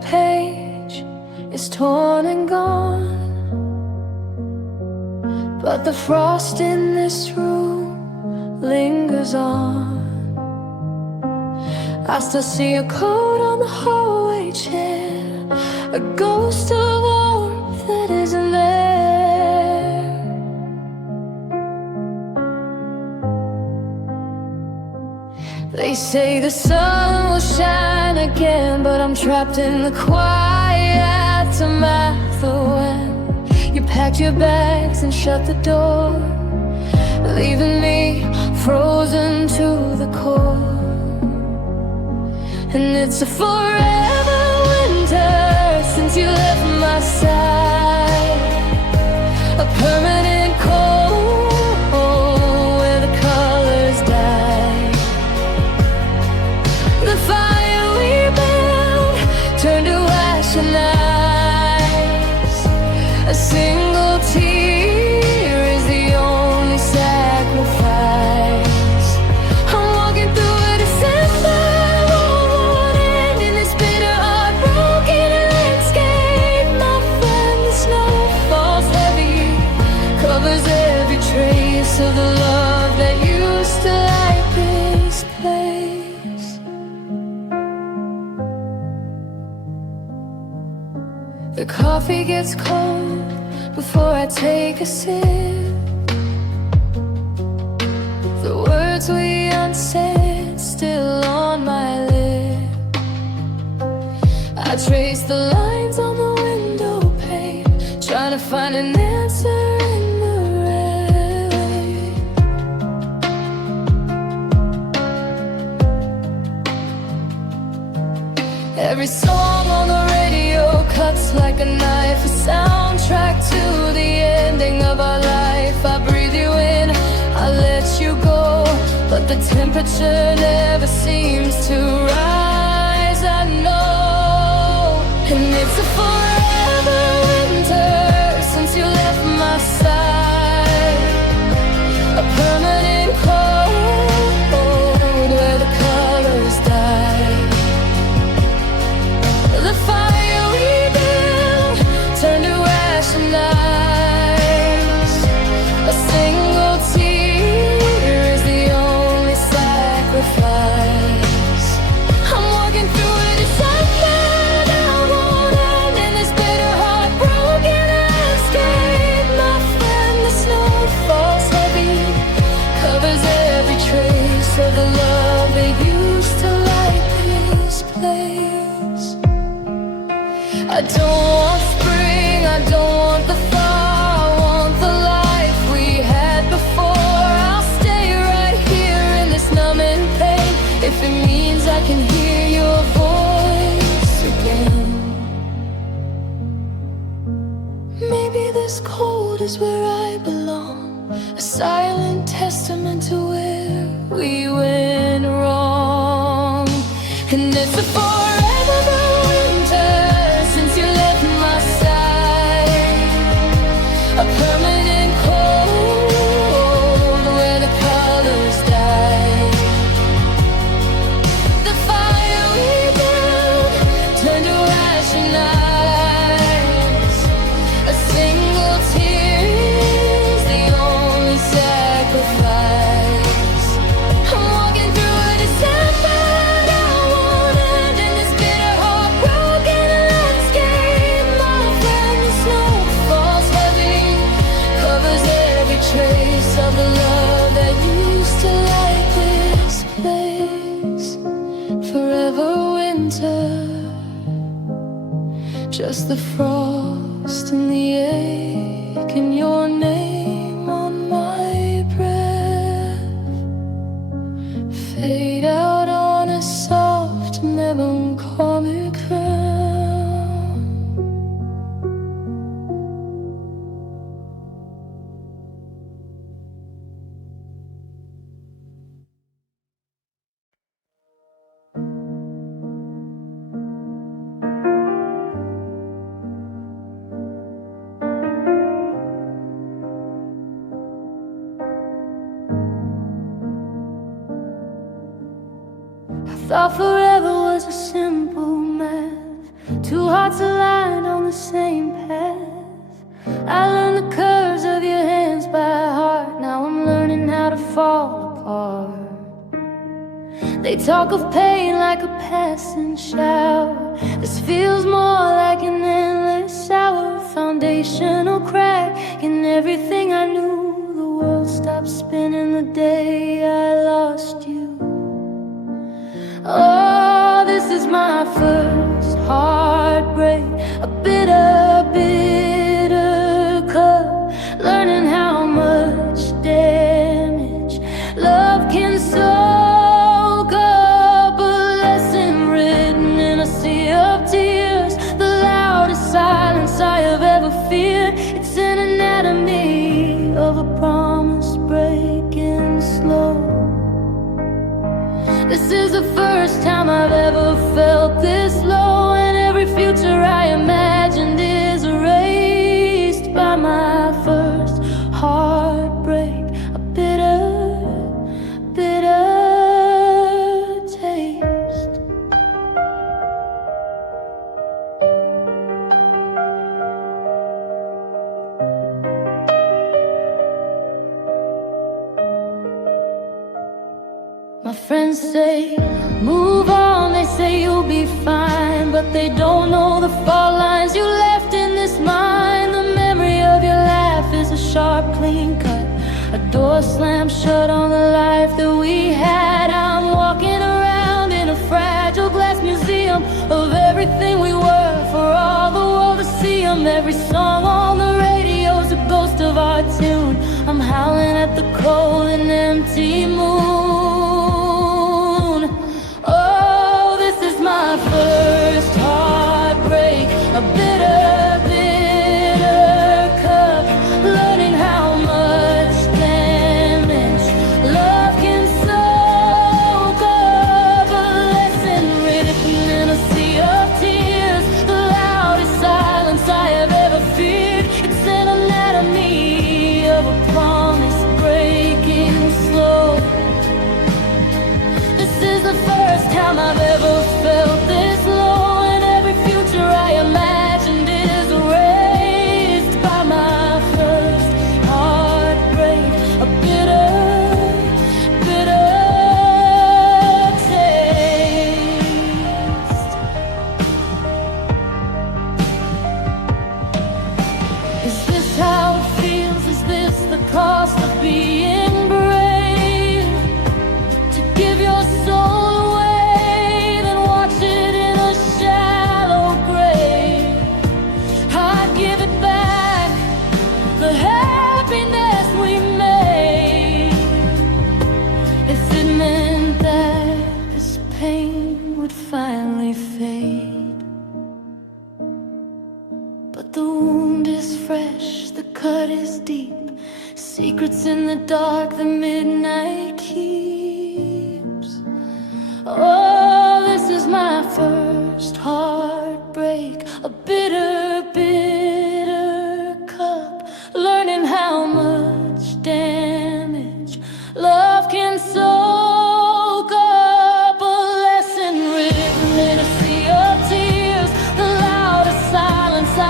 page is torn and gone, but the frost in this room lingers on. I still see a coat on the hallway chair, a ghost of warmth that isn't there. They say the sun will shine again, but I'm trapped in the quiet aftermath of when you packed your bags and shut the door, leaving me frozen to the core. And it's a forever winter since you left my side, a permanent cold where the colors die. The fire we built turned to ash and ice. A single tear is the only sacrifice. I'm walking through a December of the love that used to light this place. The coffee gets cold before I take a sip. The words we unsaid still on my lip. I trace the lines on the window pane, trying to find an answer. Every song on the radio cuts like a knife, a soundtrack to the ending of our life. I breathe you in, I let you go, but the temperature never seems to rise, I know. And it's a forever winter since you left my side, a permanent cold where the colors die. The fire we built turned to ash and ice. A single tear is the only sacrifice. I'm walking through a December that I won't end in this bitter, heartbroken landscape. My friend, the snow falls heavy, covers every trace of the love that used to light this place. I don't want spring, I don't want the thaw, I want the life we had before. I'll stay right here in this numbing pain, if it means I can hear your voice again. Maybe this cold is where I belong, a silent testament to where we went wrong. And it's a forever winter since you left my side, a permanent cold where the colors die. The fire we built turned to ash and ice. A single tear is the only sacrifice. I'm walking through a December that I won't end in this bitter, heartbroken landscape. My friend, the snow falls heavy, covers every trace of the love that used to light this place. Forever winter, just the frost and the ache and your name on my breath. Fade out on a soft melancholic crown. Thought forever was a simple math, 2 hearts aligned on the same path. I learned the curves of your hands by heart. Now I'm learning how to fall apart. They talk of pain like a passing shower. This feels more like an endless shower. Foundational crack in everything I knew. The world stopped spinning the day I lost you. Oh, this is my first heartbreak. A bitter, bitter cup. Learning how much damage love can soak up. A lesson written in a sea of tears. The loudest silence I have ever feared. It's an anatomy of a promise breaking slow. This is the first time I've ever felt this low, and every future I imagined is erased by my first heartbreak. A bitter, bitter taste. My friends say, move on, they say you'll be fine, but they don't know the fault lines you left in this mind. The memory of your laugh is a sharp, clean cut. A door slammed shut on the life that we had. I'm walking around in a fragile glass museum of everything we were, for all the world to see 'em. Every song on the radio's a ghost of our tune. I'm howling at the cold and empty moon. My first heartbreak, a bitter, bitter cup. Learning how much damage love can soak up. A lesson written in a sea of tears. The loudest silence I have ever feared. It's an anatomy of a promise breaking slow. This is the first time I've ever felt this low, and every future I imagined is erased by my first heartbreak. A bitter, bitter taste. Is this how it feels? Is this the cost of being brave? To give your soul finally fade. But the wound is fresh, the cut is deep. Secrets in the dark, the midnight keeps. Oh, this is my first heartbreak. A bitter, bitter cup. Learning how much damage love can soak up.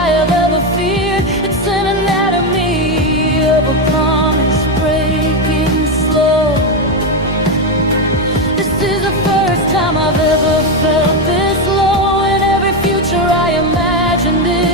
I have ever feared. It's an anatomy of a promise breaking slow. This is the first time I've ever felt this low, and every future I imagined is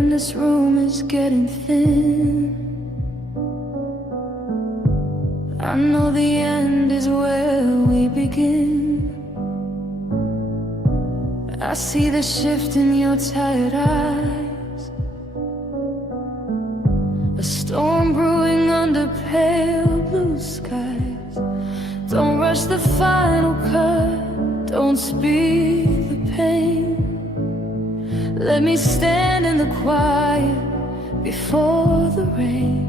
in this room is getting thin. I know the end is where we begin. I see the shift in your tired eyes, a storm brewing under pale blue skies. Don't rush the final cut, don't speed the pain. Let me stand in the quiet before the rain.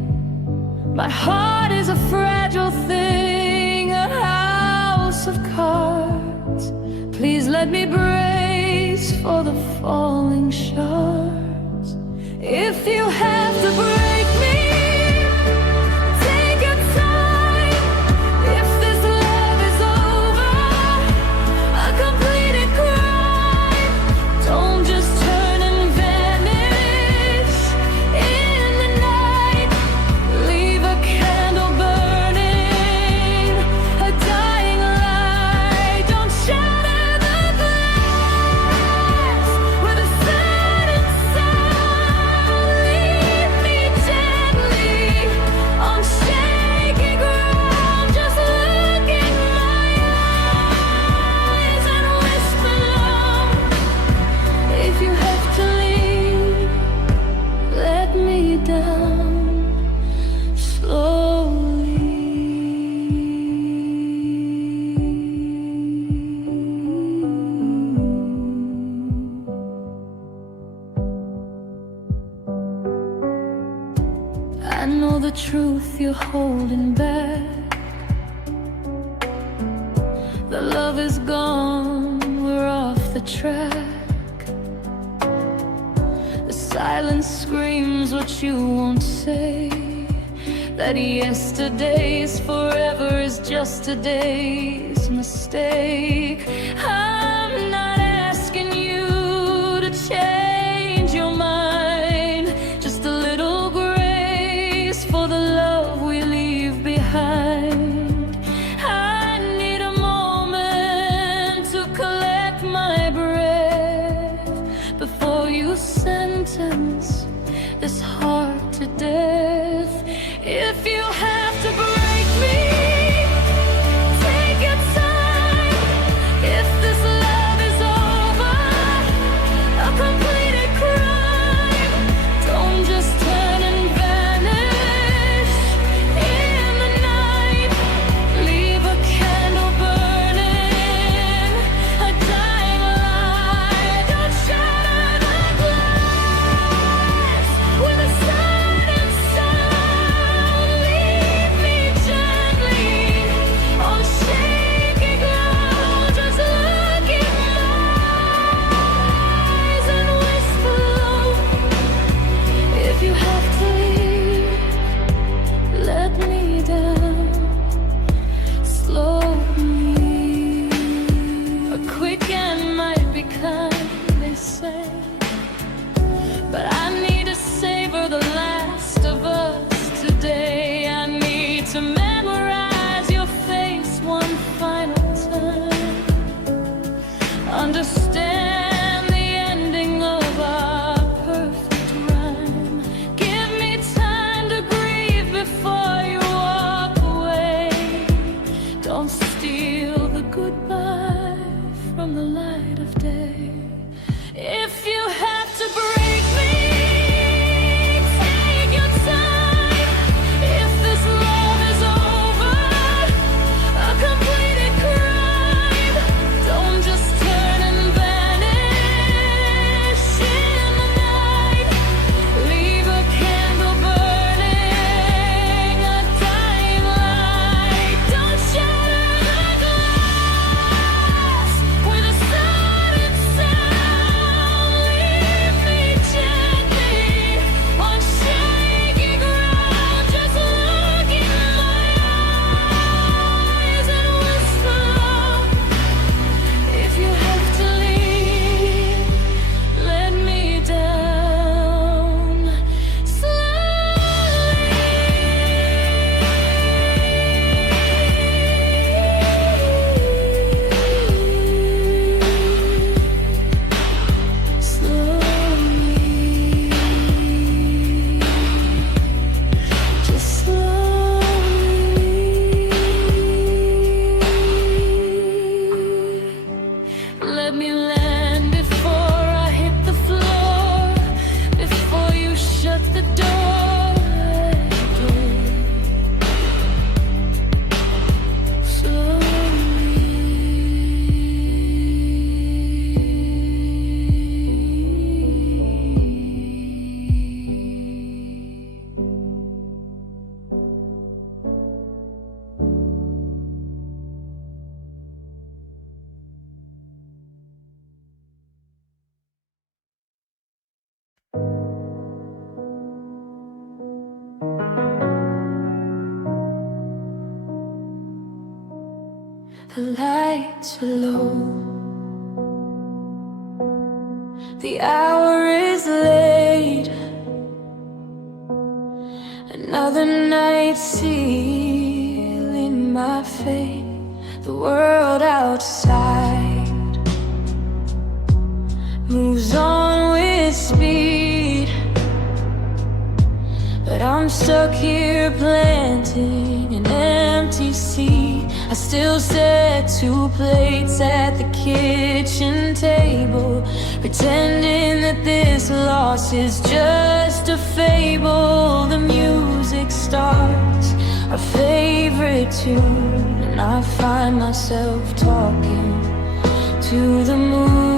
My heart is a fragile thing, a house of cards. Please let me brace for the falling shards. If you have to break me, take your time. If this love is over, a completed crime, don't just turn and vanish in the night. Leave a candle burning, a dying light. Don't shatter the glass with a sudden sound. Leave me gently on shaky ground. Just look in my eyes and whisper low. If you have to leave, let me down slowly. I know the truth you're holding back. The love is gone, we're off the track. The silence screams what you won't say. That yesterday's forever is just today's mistake. I'm not asking you to change your mind, just a little grace for the love we leave behind. I need a moment to collect my breath before you sentence this heart to death. If you have to break me, take your time. If this love is over, a completed crime, don't just turn and vanish in the night. Leave a candle burning, a dying light. Don't shatter the glass with a sudden sound. Leave me gently on shaky ground. Just look in my eyes and whisper low. If you have to leave, let me down slowly. A quick end might be kind, they say, but I need to savor the last of us today. I need to memorize your face one final time. Understand the ending of our perfect rhyme. Give The lights are low. The hour is late. Another night sealing my fate. The world outside moves on with speed, but I'm stuck here planting an empty seed. I still set 2 plates at the kitchen table, pretending that this loss is just a fable. The music starts, our favorite tune, and I find myself talking to the moon.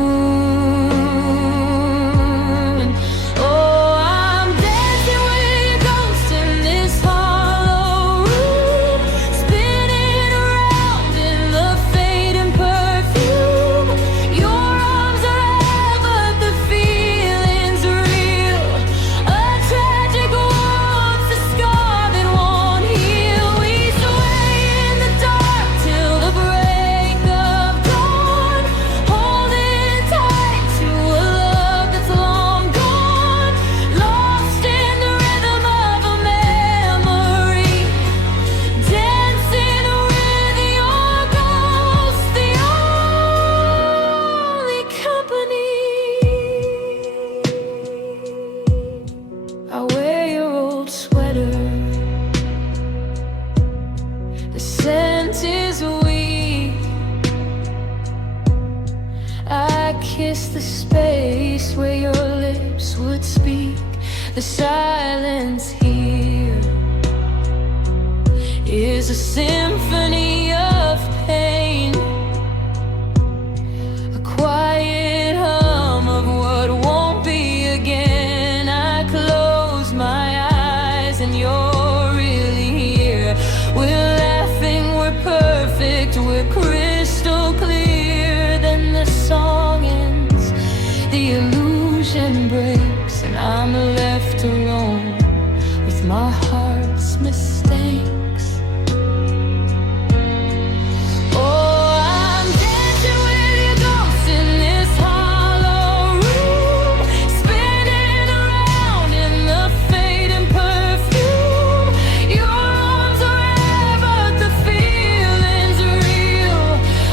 The space where your lips would speak. The silence here is a symphony of pain, a quiet hum of what won't be again. I close my eyes and you're really here. We're laughing, we're perfect, we're crystal clear. Then the song ends, the illusion breaks, and I'm left alone with my heart's mistakes. Oh, I'm dancing with your ghost in this hollow room, spinning around in the fading perfume. Your arms are air, but the feeling's real.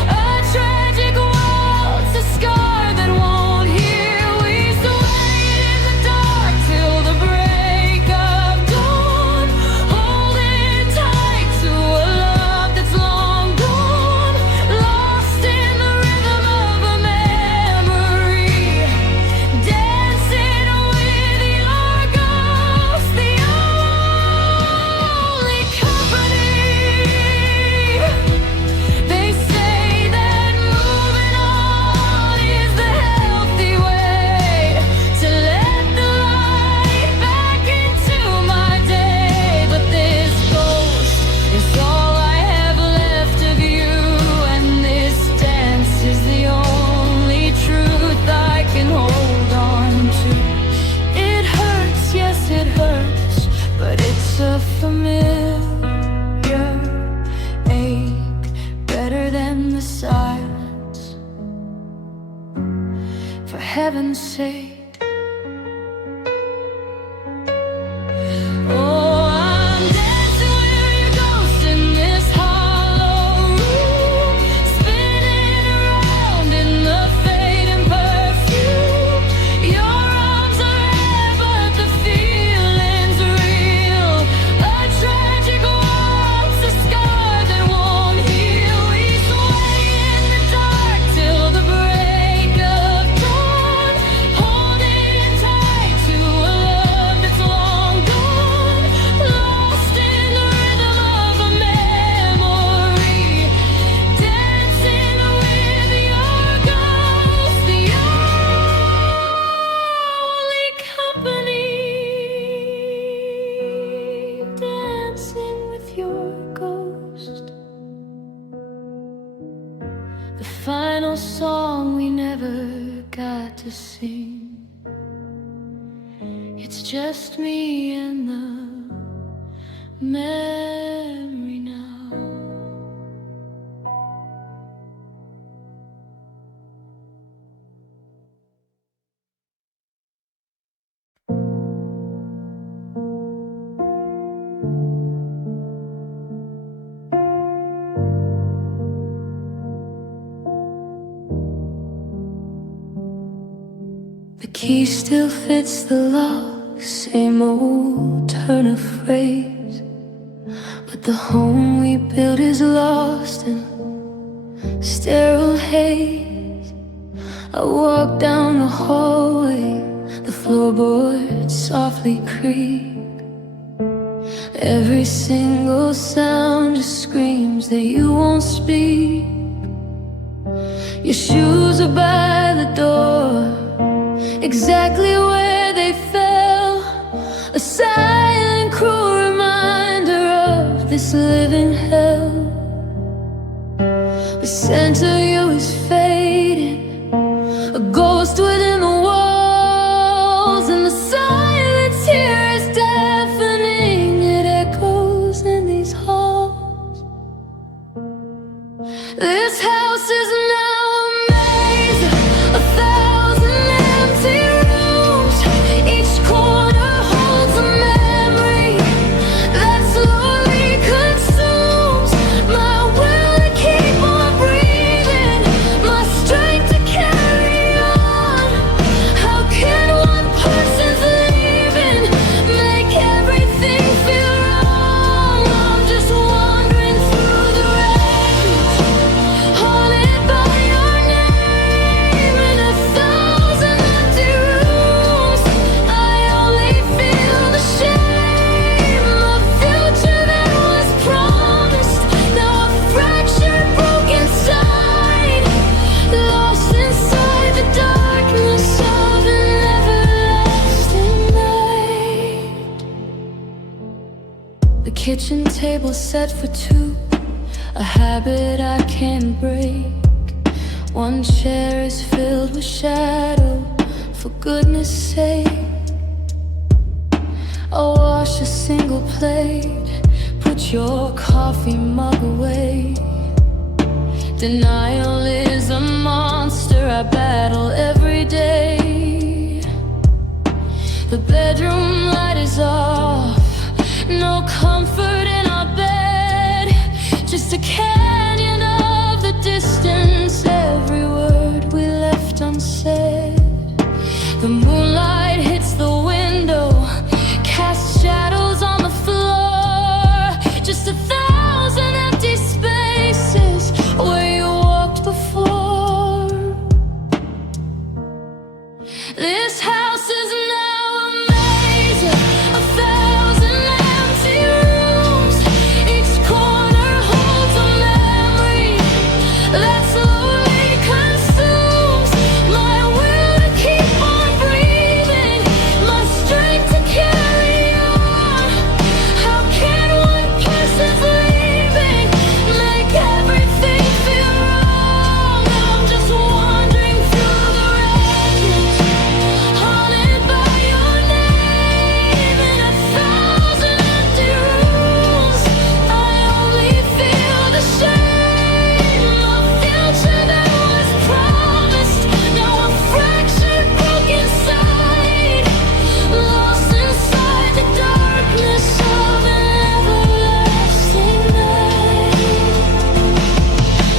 A tragic waltz, a scar that won't heal. We sway in the dark till the break of dawn, holding tight to a love that's long gone, lost in the rhythm of a memory, dancing with your ghost, the only company. They say that moving on is the healthy way to let the light back into my day. But this ghost is all I have left of you, and this dance is the only truth I can hold on to. It hurts, yes it hurts, but it's a familiar ache, better than the silence. For heaven's sake. Oh, I'm dancing with your ghost in this hollow room, spinning around in the fading perfume. Your arms are air, but the feeling's real. A tragic waltz, a scar that won't heal. We sway in the dark till the break of dawn, holding tight to a love that's long gone, lost in the rhythm of a memory, dancing with your ghost, the only company. Dancing with your ghost, the final song we never got to sing. It's just me and the memory now. key still fits the lock, same old turn of phrase. But the home we built is lost in sterile haze. I walk down the hallway, the floorboards softly creak. Every single sound just screams that you won't speak. Your shoes are by the door, exactly where they fell. A silent, cruel reminder of this living hell. The scent of you is fading, a ghost within the walls, and the silence here is deafening. It echoes in these halls. This house is now a maze, 1,000 empty rooms. Each corner holds a memory that slowly consumes my will to keep on breathing, my strength to carry on. How can one person's leaving make everything feel wrong? I'm just wandering through the wreckage, haunted by your name in 1,000 empty rooms. I only feel the shame, a future that was promised, now a fractured, broken side, lost inside the darkness of an everlasting night. The kitchen table set for two, a habit I can't break. One chair is filled with shadow, for goodness sake. I'll wash a single plate, put your coffee mug away. Denial is a monster I battle every day. The bedroom light is off, no comfort in our bed, just a canyon of the distance, every word we left unsaid. The moonlight hits the window, casts shadows on the floor, just 1,000 empty spaces where you walked before. This house is now a maze, 1,000 empty rooms. Each corner holds a memory that slowly consumes my will to keep on breathing, my strength to carry on. How can one person's leaving make everything feel wrong? I'm just wandering through the wreckage, haunted by your name in 1,000 empty rooms. I only feel the shame, a future that was promised, now a fractured, broken side, lost inside the darkness of an everlasting night.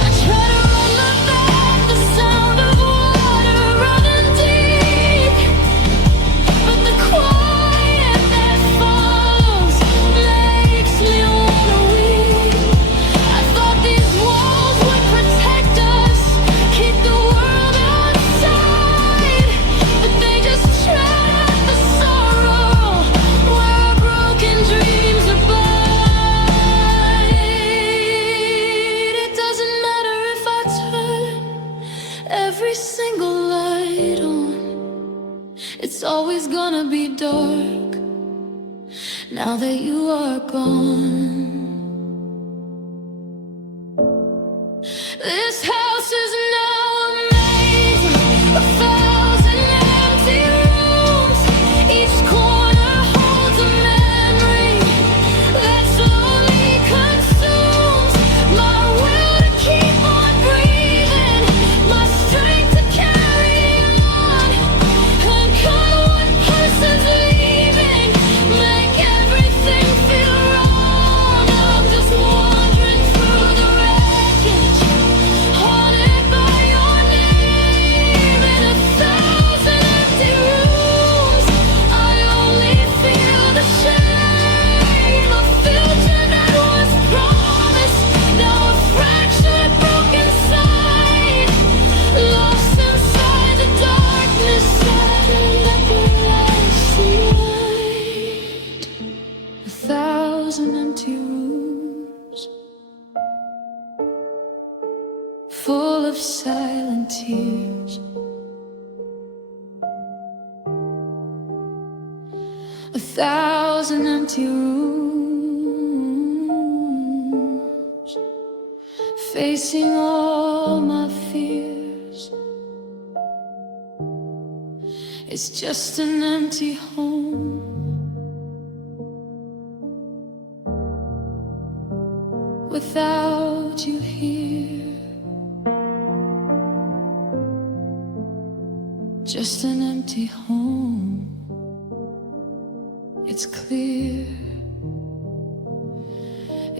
I try to run my back, the sound of water running deep, but the quiet that follows makes me wanna weep. I thought these walls would protect us, keep the world outside, but they just trap the sorrow where our broken dreams abide. It doesn't matter if I turn every single light on, it's always gonna be dark now that you are gone. This house is now a maze, 1,000 empty rooms. Each corner holds a memory that slowly consumes my will to keep on breathing, my strength to carry on. And can one person's leaving make everything feel wrong? 1,000 empty rooms, full of silent tears. 1,000 empty rooms, facing all my fears. It's just an empty home without you here. Just an empty home. It's clear.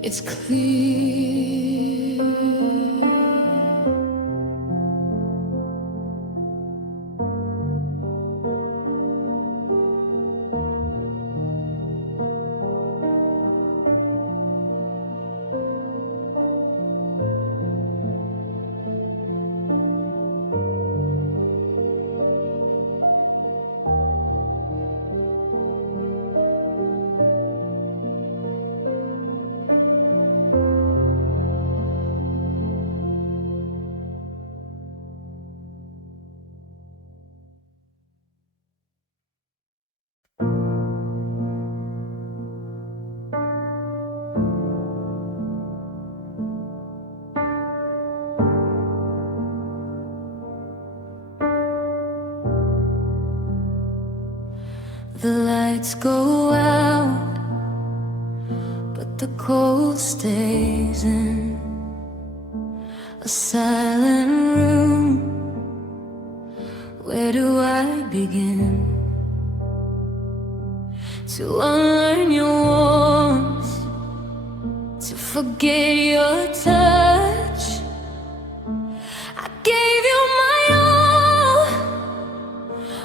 It's clear. The lights go out, but the cold stays in. A silent room, where do I begin? To unlearn your warmth, to forget your touch. I gave you my all,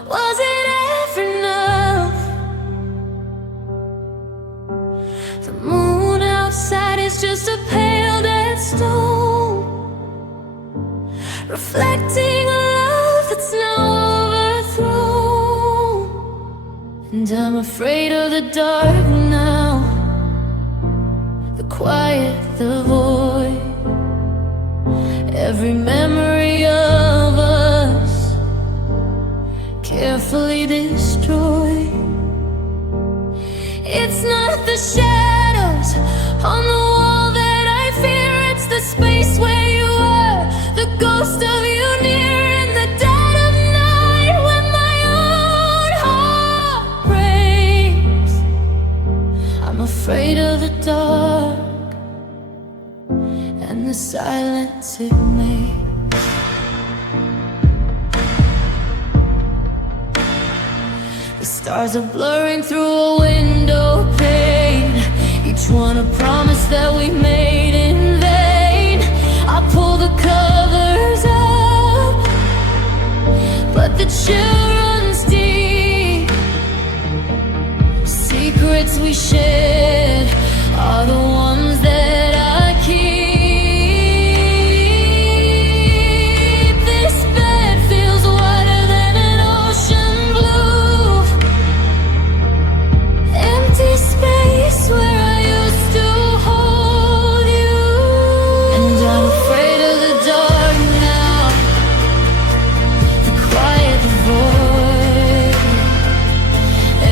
was it ever enough? The moon outside is just a pale dead stone, reflecting a love that's now overthrown. And I'm afraid of the dark now, the quiet, the void, every memory of us carefully destroyed. It's not the shadows on the wall that I fear, it's the space where you are, the ghost of you near in the dead of night, when my own heart breaks. I'm afraid of the dark and the silence it makes. The stars are blurring through a window pane, each one a promise that we made in vain. I pull the covers up, but the chill runs deep. Secrets we shared are the ones that I keep. This bed feels wider than an ocean blue, empty space where I used to hold you. And I'm afraid of the dark now, the quiet, the void,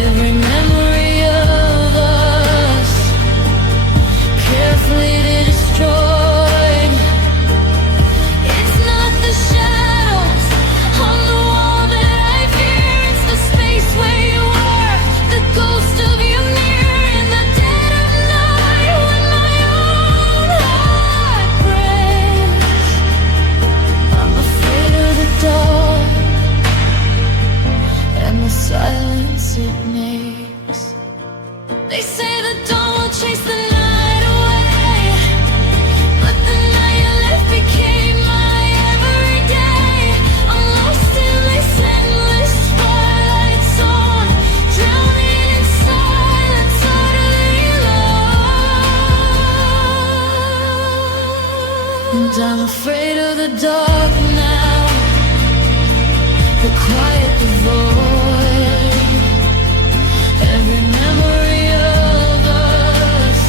every memory of us carefully destroyed. It's not the shadows on the wall that I fear, it's the space where you are, the ghost of you near in the dead of night, when my own heart breaks. I'm afraid of the dark and the silence it makes. They say the dawn will chase the night away, but the night you left became my everyday. I'm lost in this endless twilight zone, drowning in silence, utterly alone. And I'm afraid of the dark now, the quiet, the void, every memory of us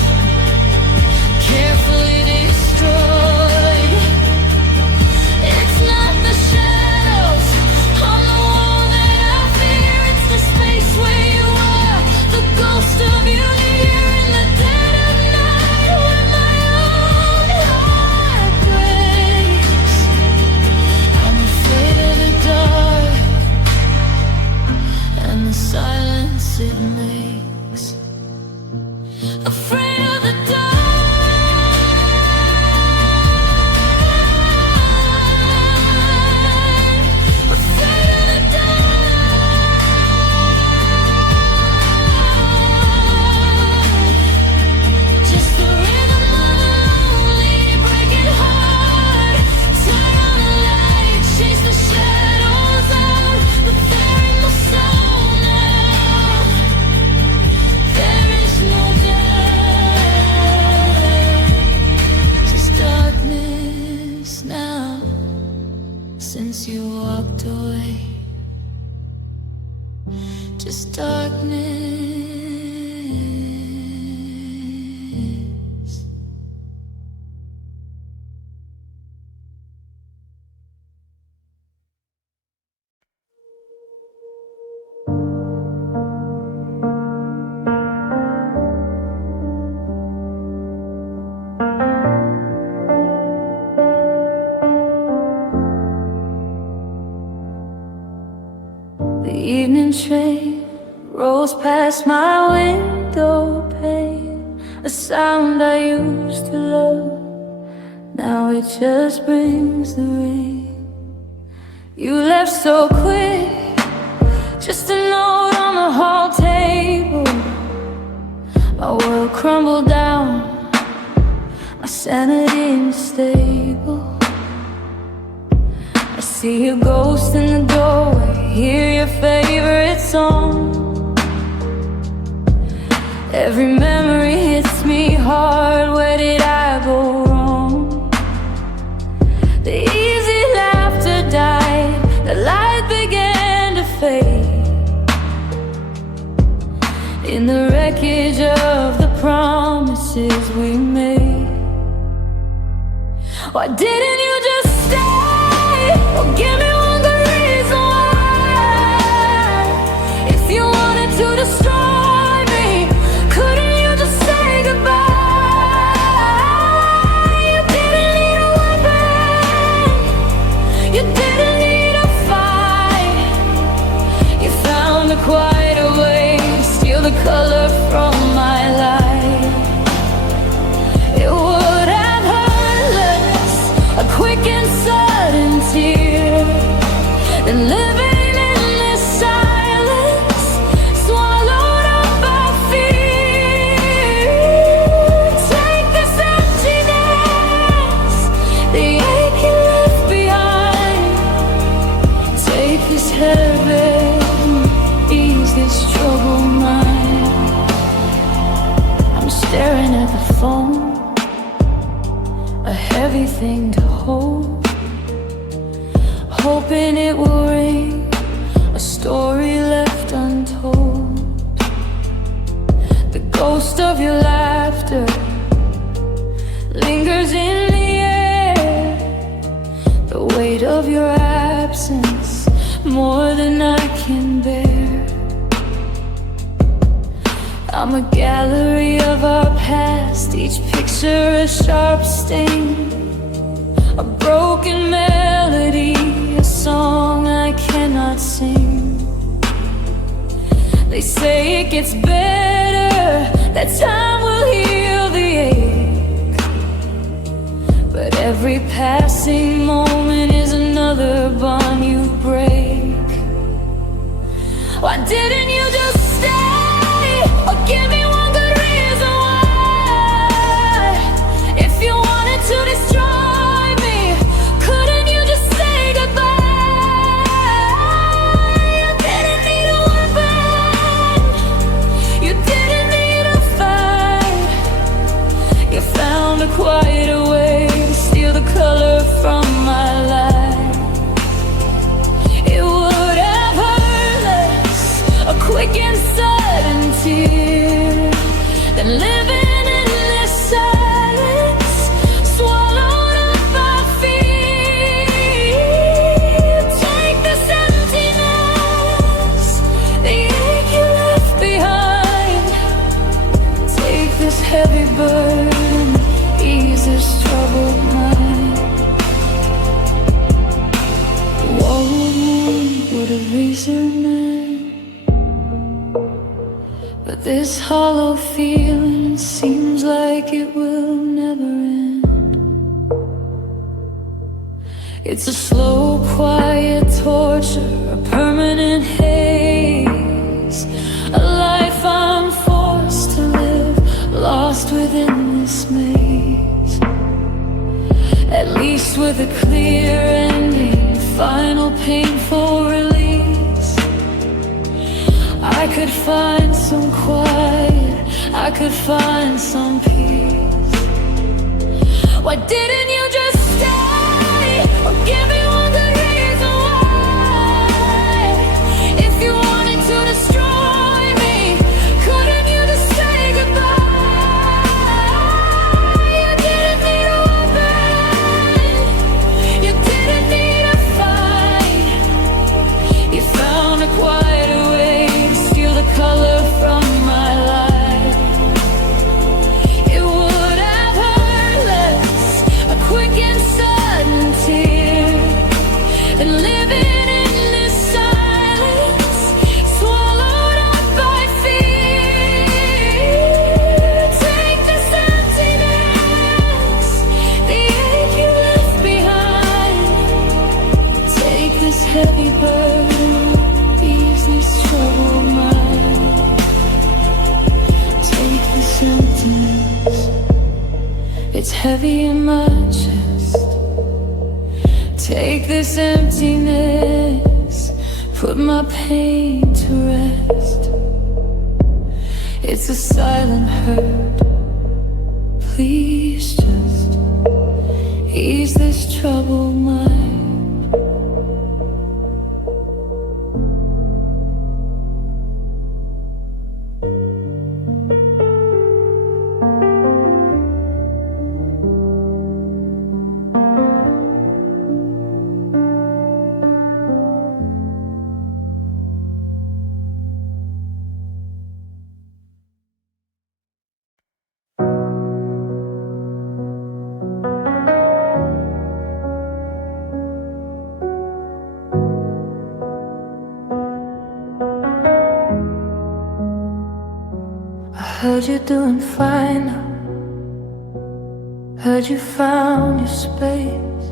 train rolls past my window pane, a sound I used to love, now it just brings the rain. You left so quick, just a note on the hall table. My world crumbled down, my sanity unstable. I see a ghost in the doorway, hear your favorite song. Every memory hits me hard, where did I go wrong? The easy laughter died, the light began to fade. In the wreckage of the promises we made. Why didn't you just stay? Or give me one good reason why. If you wanted to destroy me, couldn't you just say goodbye? You didn't need a weapon, you didn't need a fight. You found a quieter way to steal the color from my life. It would have hurt less, a quick and sudden tear, than living in this silence, swallowed up by fear. Take this emptiness, the ache you left behind. Take this heaven, ease this troubled mind. I'm staring at the phone, a heavy thing to hold, hoping it will ring, a story left untold. The ghost of your laughter lingers in the air, the weight of your absence more than I can bear. I'm a gallery of our past, each picture a sharp stain, a broken melody, a song I cannot sing. They say it gets better, that time will heal the ache, but every passing moment is another bond you break. Why didn't you just stay, or give me one good reason why? If you wanted to destroy me, couldn't you just say goodbye? You didn't need a weapon, you didn't need a fight. You found a quieter way to steal the color from my life. It would have hurt less, a quick and sudden tear, than living in this silence, swallowed up by fear. Take this emptiness, the ache you left behind. Take this heavy burden, ease this troubled mind. What would have reasoned man? But this hollow feeling seems like it will never end. It's a slow, quiet torture, a permanent haze, a life I'm forced to live, lost within this maze. At least with a clear ending, final painful release, I could find some quiet, I could find some peace. Why didn't you just stay, or give me one good reason why? If you wanted to destroy me, couldn't you just say goodbye? You didn't need a weapon, you didn't need a fight. You found a quieter way to steal the color from my life. It would have hurt less, a quick and sudden tear, It's heavy in my chest. Take this emptiness, put my pain to rest. It's a silent hurt. Please just ease this troubled mind. Heard you're doing fine now. Heard you found your space.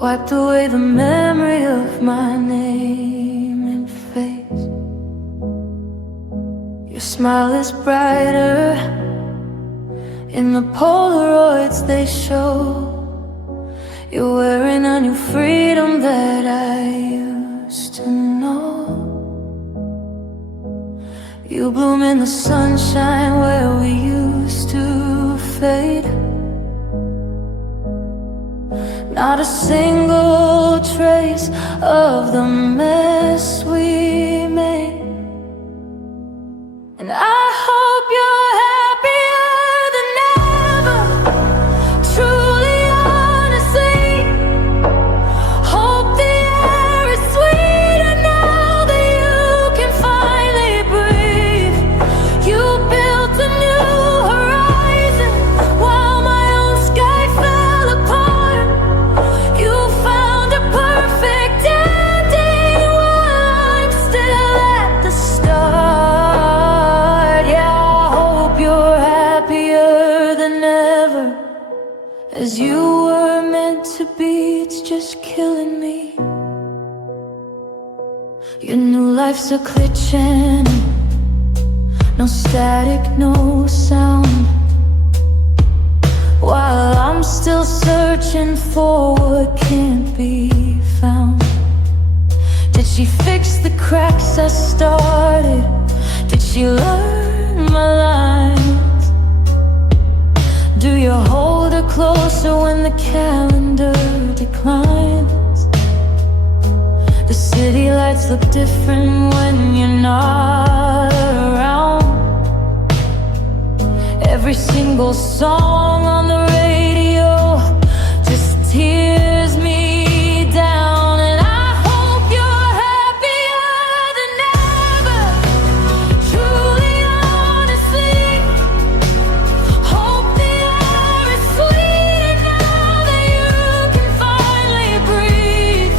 Wiped away the memory of my name and face. Your smile is brighter in the Polaroids they show. You're wearing a new freedom that I used to know. You bloom in the sunshine where we used to fade. Not a single trace of the mess we made. And I hope you're happier than ever. Truly, honestly, hope the air is sweeter now that you can finally breathe. You built a new horizon while my own sky fell apart. You found a perfect ending while I'm still at the start. Yeah, I hope you're happier than ever. As you were meant to be, it's just killing me. Your new life's a glitching. No static, no sound. While I'm still searching for what can't be found. Did she fix the cracks I started? Did she learn my lines? Do you hold her closer when the calendar declines? The city lights look different when you're not around. Every single song on the radio just tears me down. And I hope you're happier than ever. Truly, honestly, hope the air is sweeter now that you can finally breathe.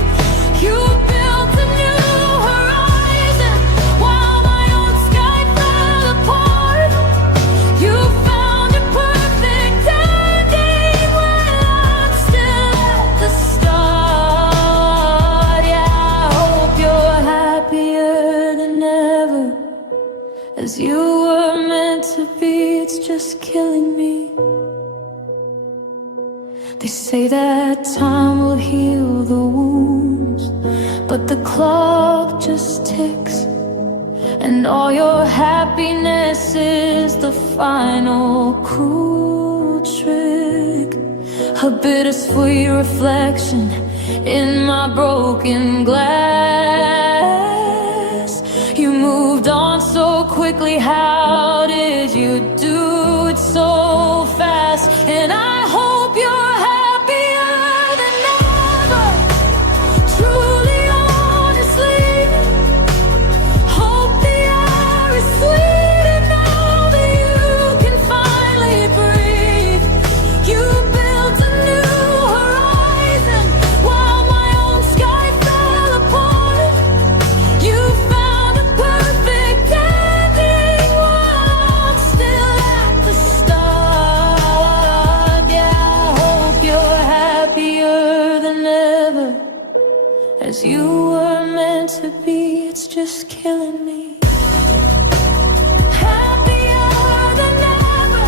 You built a new horizon while my own sky fell apart. You found a perfect ending when I'm still at the start. Yeah, I hope you're happier than ever. As you were meant to be, it's just killing me. They say that time will heal the wounds, but the clock just ticks. And all your happiness is the final cruel trick. A bittersweet reflection in my broken glass. You moved on so quickly, how did you do it so fast? And I hope you're happier than ever. Truly, honestly, hope the air is sweeter now that you can finally breathe. You built a new horizon while my own sky fell apart. You found a perfect ending while I'm still at the start. Yeah, I hope you're happier than ever. As you were meant to be, it's just killing me. Happier than ever.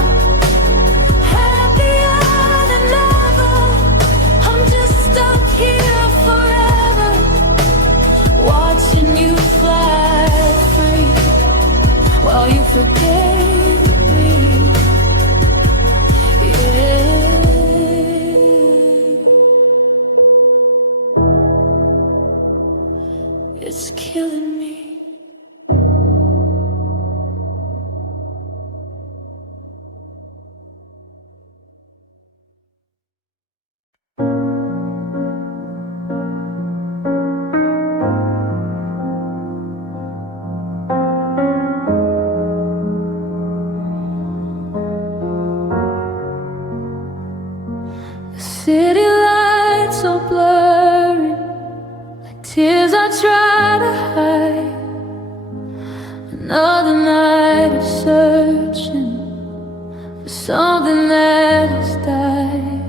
Happier city lights so blurry, like tears I try to hide. Another night of searching for something that has died.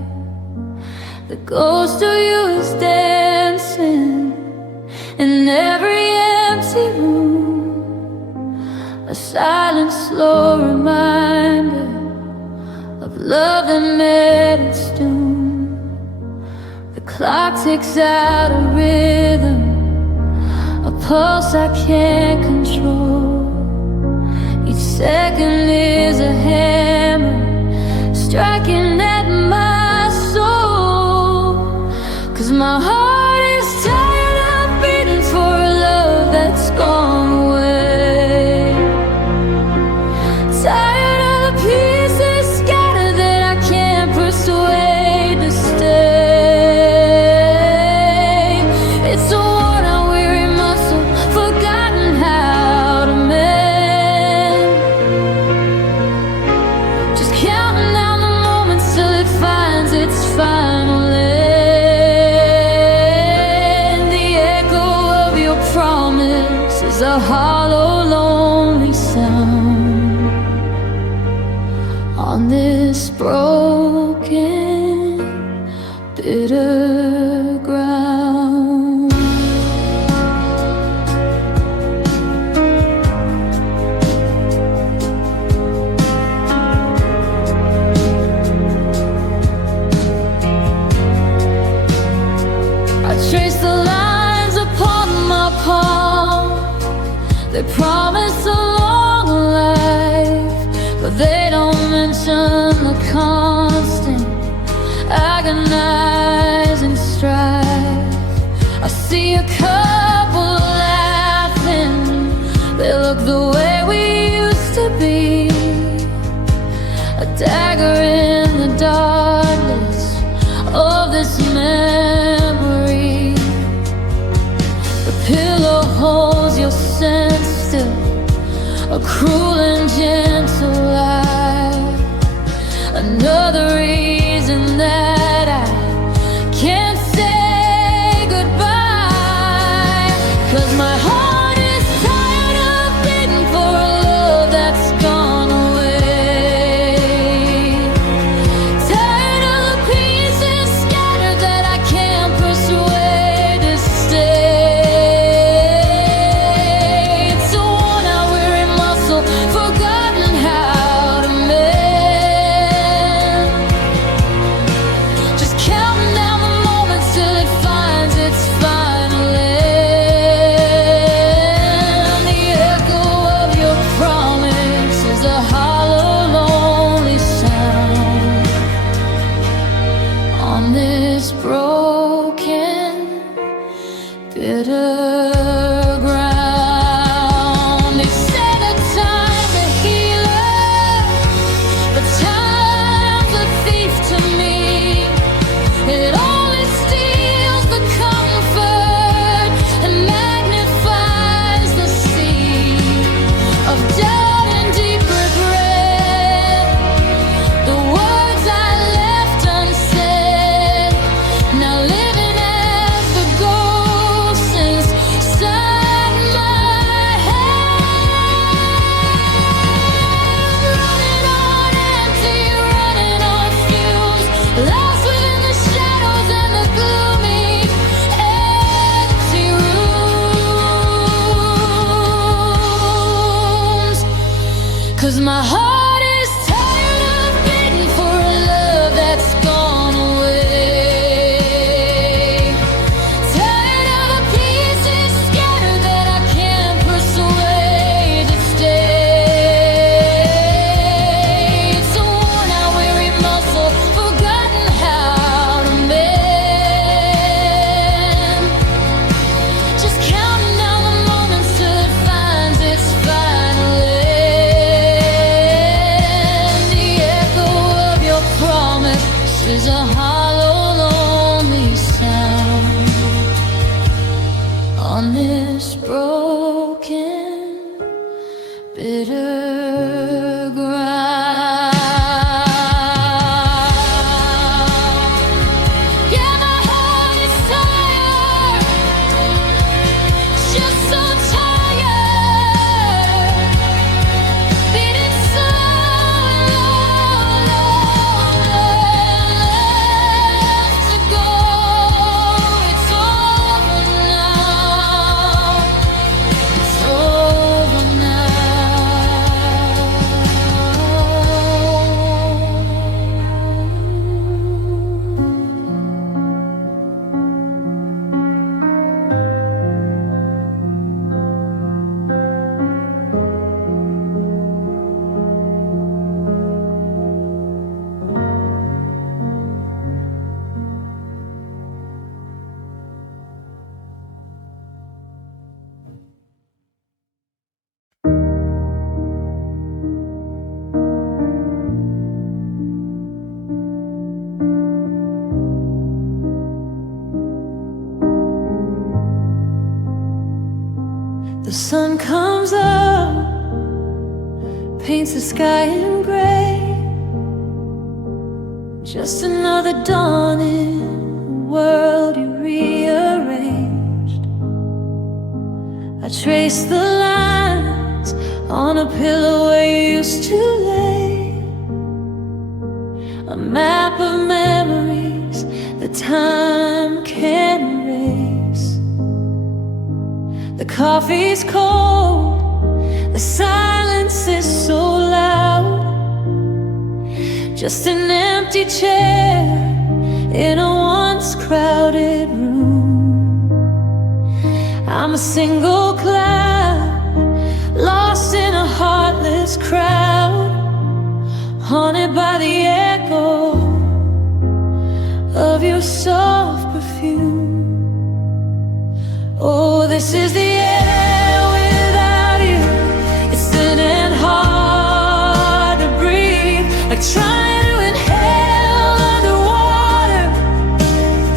The ghost of you is dancing in every empty room, a silent, slow reminder of love that met its doom. The clock ticks out a rhythm, a pulse I can't control. Each second is a hammer striking at my soul. 'Cause my heart is tired of beating for a love that's gone away. Tired of the pieces scattered that I can't persuade to stay. It's a worn-out, weary muscle, forgotten how to mend. Just counting down the moments till it finds its final end. The echo of your promise is a hollow, lonely sound on this broken, bitter ground. I trace the lines upon my palm. They promise a long life, but they don't mention the constant, agonizing The sun comes up, paints the sky in gray. Just another dawn in a world you rearranged. I trace the lines on a pillow where you used to lay. A map of memories that time can't erase. The coffee's cold, the silence is so loud. Just an empty chair in a once crowded room. I'm a single cloud, lost in a heartless crowd, haunted by the echo of your soft perfume. Oh, this is the air without you. It's thin and hard to breathe, like trying to inhale underwater,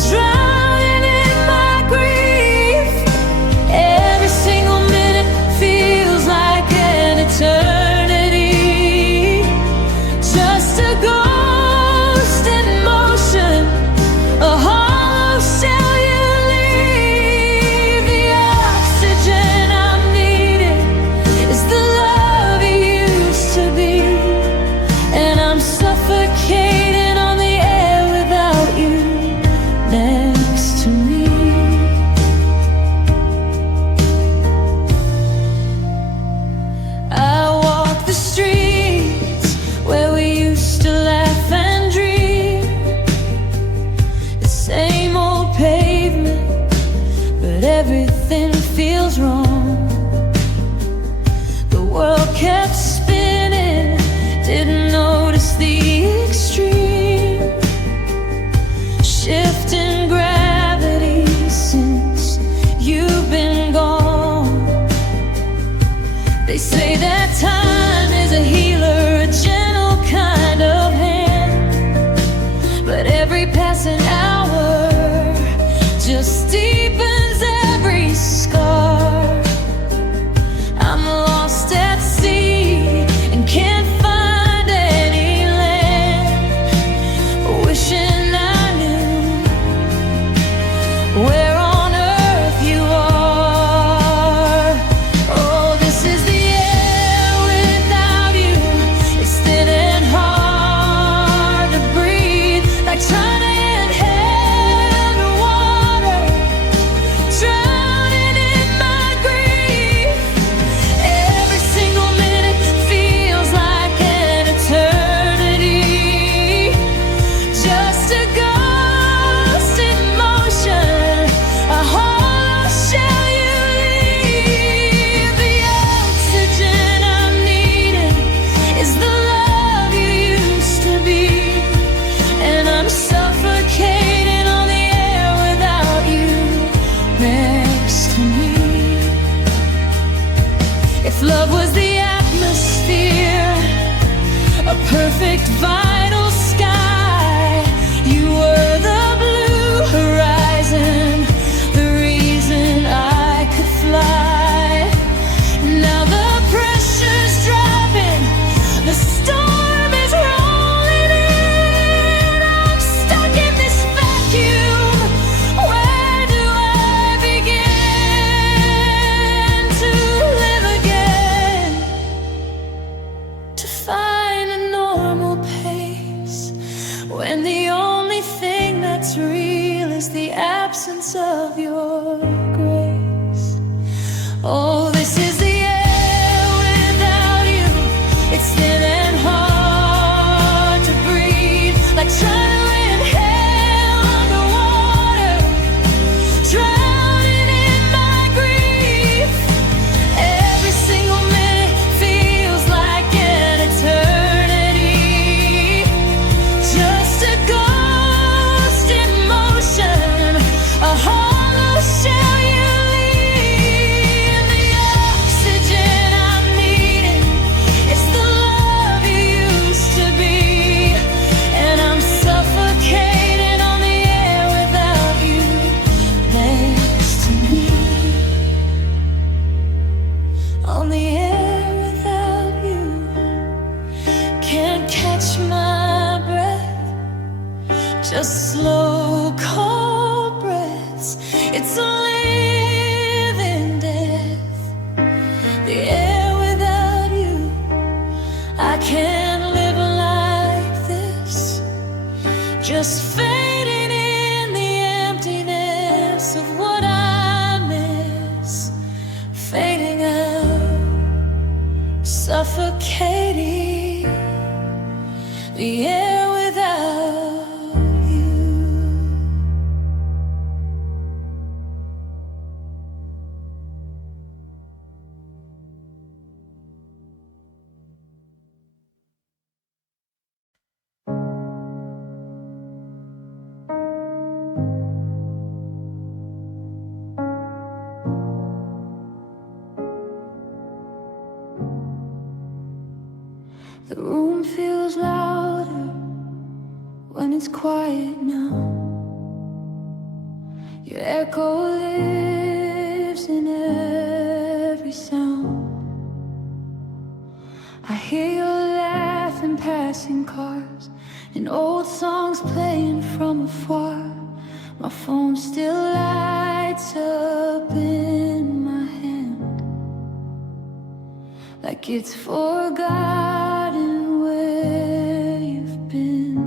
drowning in my grief. Every single minute feels like an eternity. Just a ghost in motion, a hollow shell you leave. The oxygen I'm needing is the love you used to be. And I'm suffocating on the air without you next to me. I walk the streets where we used to laugh and dream. The same old pavement, but everything feels wrong. The world kept spinning, didn't notice the extreme shift in gravity since you've been gone. They say that time is a healer, a gentle kind of hand, but every passing hour just deepens every scar. I'm lost at sea and can't find any land, wishing I knew where on earth you are. Oh, this is the air without you. It's thin and hard to breathe, like trying to inhale underwater, drowning in my grief. Every single minute feels like an eternity. Just a ghost in motion, a hollow shell you leave. The oxygen I'm needing is the love you used to be. And I'm suffocating on the air without you next to me. If love was the atmosphere, a perfect vital sky, you were the blue horizon, the reason I could fly. Now the pressure's dropping, the storm is rolling in. I'm stuck in this vacuum. Where do I begin to live again? To find a normal pace, when the only thing that's real is the absence of your grace. Oh, this is the air without you. It's thin and hard to breathe, like trying to inhale underwater, drowning in my grief. Every single minute feels like an eternity. Just a ghost in motion, a hollow shell you leave. The can't catch my breath, just slow, cold breaths. It's a living death. The air without you, I can't live like this. Just fading in the emptiness of what I miss. Fading out, suffocating. The air without you. The room feels louder when it's quiet now. Your echo lives in every sound. I hear your laugh in passing cars and old songs playing from afar. My phone still lights up in my hand, like it's forgotten where you've been.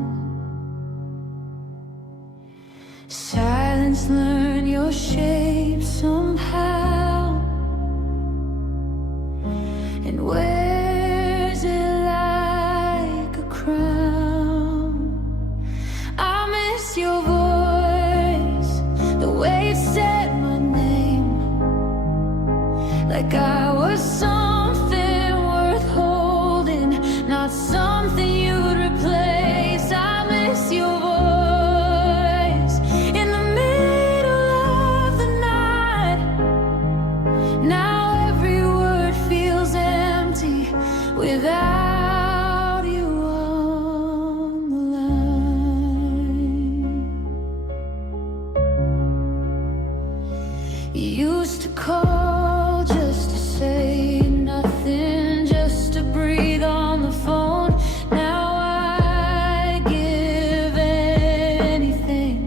Silence, learn your shape somehow, and wears it like a crown. I miss your voice, the way it said my name, like I was something worth holding, not something you'd replace. I miss your voice in the middle of the night. Now every word feels empty without you on the line. You used to call just to say nothing, just to breathe on the phone. Now I give anything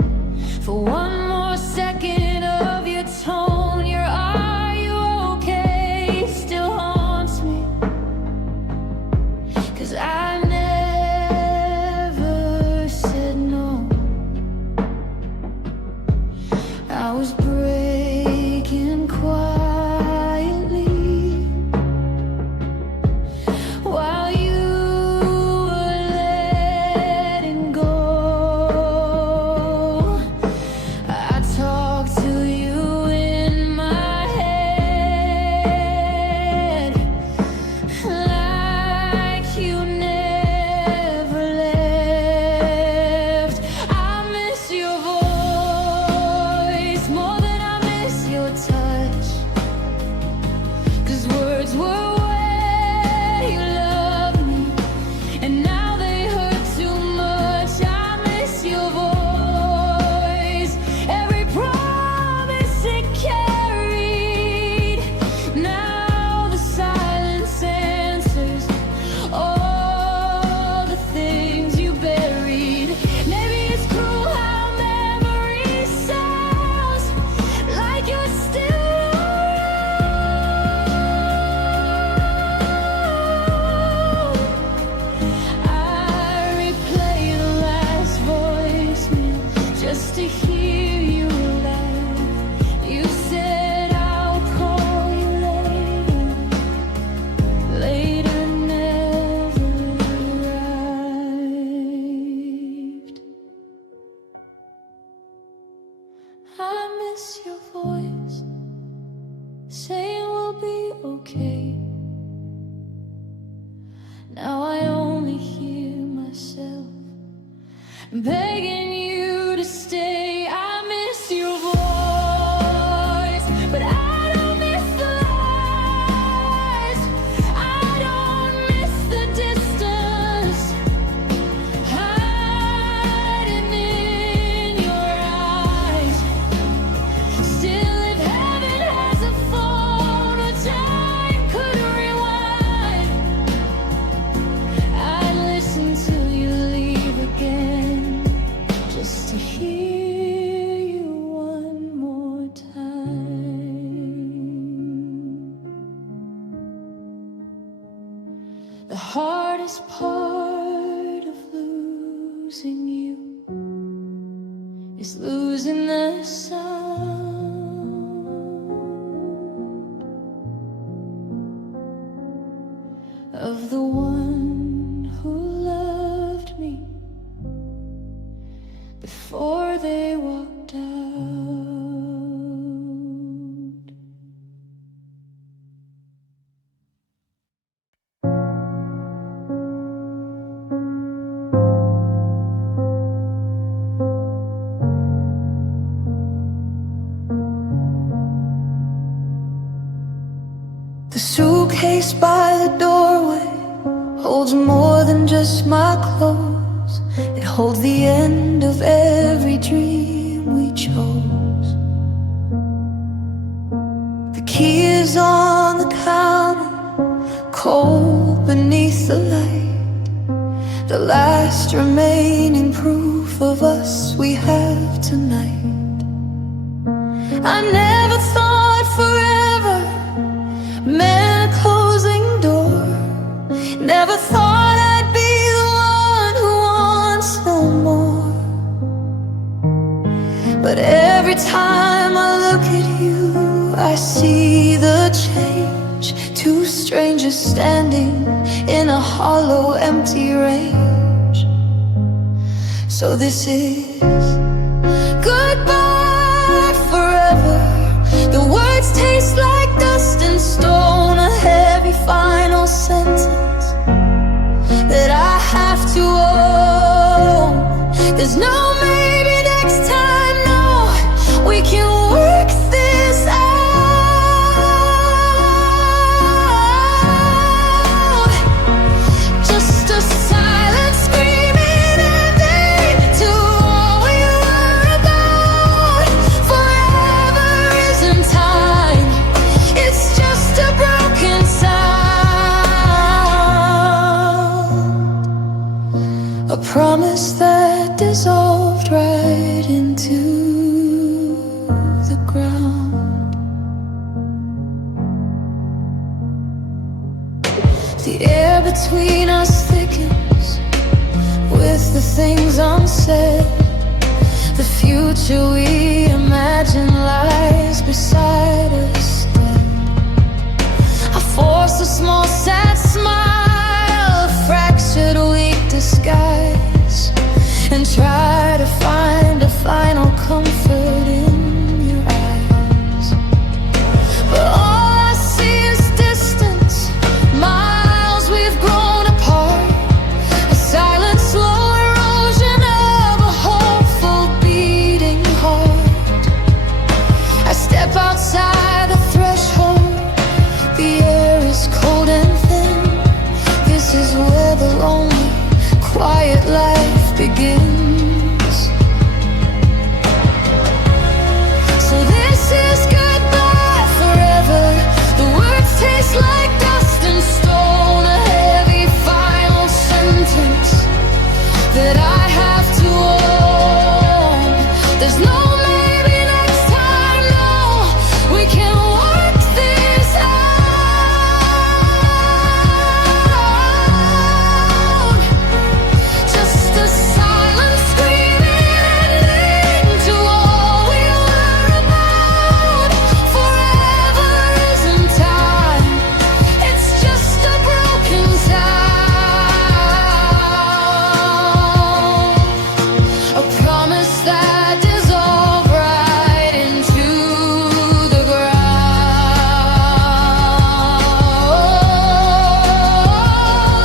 for one more second of your tone. Your "Are you okay?" still haunts me, 'cause I never said no. I was breaking quietly while you were letting go. I talked to you in my head, like you never left. I miss your voice more than I miss your touch, 'cause words were where you loved me, and now they hurt too much. I miss your voice, every promise it carried. Now the silence answers all the things you buried. Maybe it's cruel how memory sounds like you're still around. I replay the last voicemail just to hear you laugh. You said I'll call you later. Later never arrived. I miss your voice saying we'll be okay. Now I only hear myself begging you to stay. I miss your voice, but I don't miss the lies. I don't miss the distance hiding in your eyes. Still, if heaven has a phone or time could rewind, I'd is losing the sound of the one who loved me before they walked out. The suitcase by the doorway holds more than just my clothes. It holds the end of every dream we chose. The key is on the counter, cold beneath the light, the last remaining proof of us we have tonight. I never thought forever meant a closing door. Never thought I'd be the one who wants no more. But every time I look at you, I see the change. Two strangers standing in a hollow, empty range. So this is goodbye forever. The words taste like dust and stone, a heavy final sentence that I have to own. There's no maybe next time, no, we can work this out. Just a silent screaming ending to all we were about. Forever isn't time, it's just a broken sound. A promise that dissolved right into the ground. The air between us thickens with the things unsaid. The future we imagine lies beside us dead. I force a small sad smile, a fractured weak disguise, and try to find a final comfort in your eyes. But all I see is distance, miles we've grown apart, a silent slow erosion of a hopeful beating heart. I step outside the threshold, the air is cold and thin. This is where the lonely, quiet life begins. So this is goodbye forever. The words taste like dust and stone, a heavy final sentence that I have to own. There's no maybe next time, no, we can work this out. Just a silent screaming ending to all we were about. Forever isn't time, it's just a broken sound. A promise that dissolved right into the ground.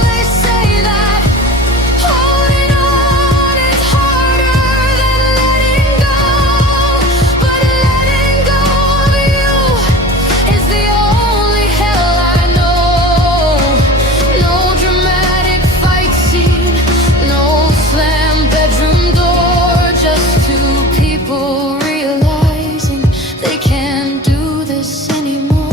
They say that holding on is harder than letting go, but letting go of you is the only hell I know. No dramatic fight scene, no slam bedroom door, just two people realizing they can't do this anymore.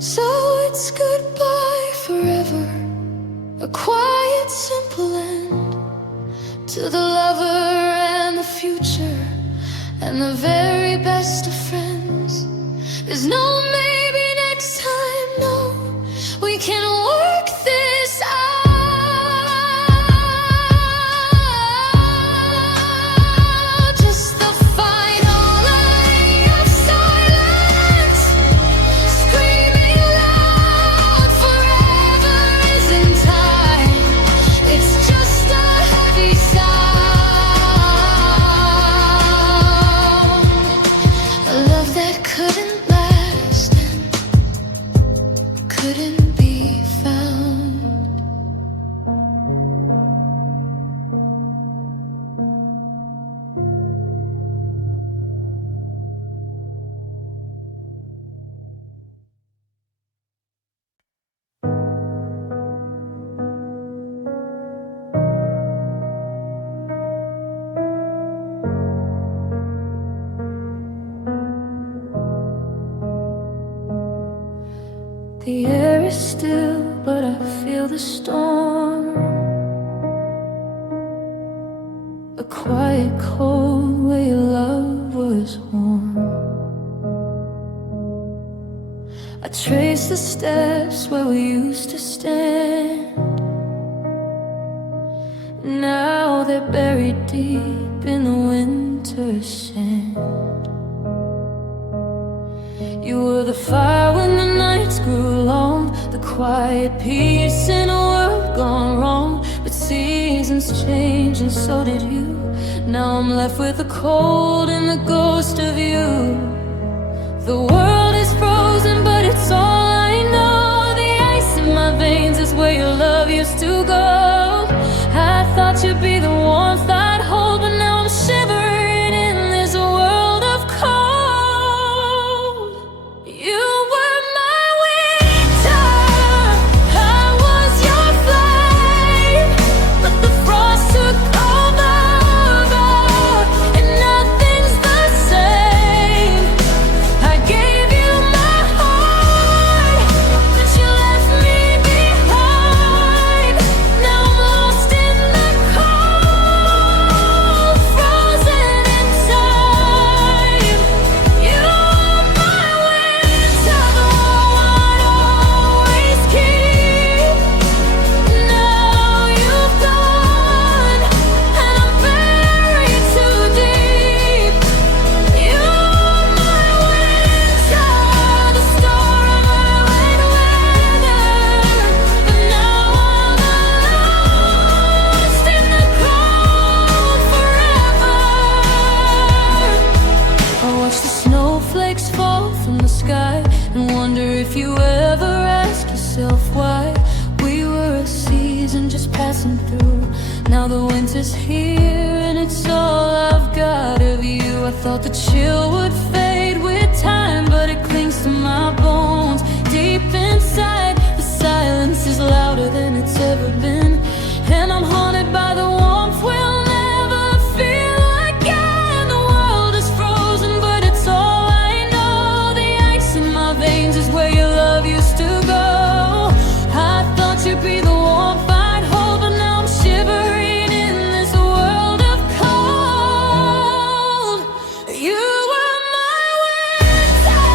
So it's goodbye forever, a quiet, simple end to the lover and the future and the very best of friends. There's no maybe next time, no, we can work this out. couldn't be found. The air is still, but I feel the storm. A quiet cold where your love was warm. I trace the steps where we used to stand. Now they're buried deep in the winter sand. You were the fire when the nights grew long, the quiet peace in a world gone wrong. But seasons change and so did you. Now I'm left with the cold and the ghost of you. The world is frozen, but it's all I know. The ice in my veins is where your love used to go. I thought you'd be the warmth I'd hold, but now I'm shivering in this world of cold. You were my winter, I was your flame, but the frost took over, and nothing's the same. I gave you my heart, but you left me behind. Now I'm lost in the cold, frozen in time. You are my winter, the one I'd always keep. Now you've gone, and I'm buried too deep. You are my winter, the storm I went weather, but now I'm lost in the cold forever. I watch the snowflakes fall from the sky and wonder if you ever ask yourself why we were a season just passing through. Now the winter's here and it's all I've got of you. I thought the chill would fade with time, but it clings to my bones. Deep inside, the silence is louder than it's ever been, and I'm haunted by the warmth we'll never feel again. The world is frozen, but it's all I know. The ice in my veins is where your love used to go. I thought you'd be the warmth I'd hold, but now I'm shivering in this world of cold. You were my winter,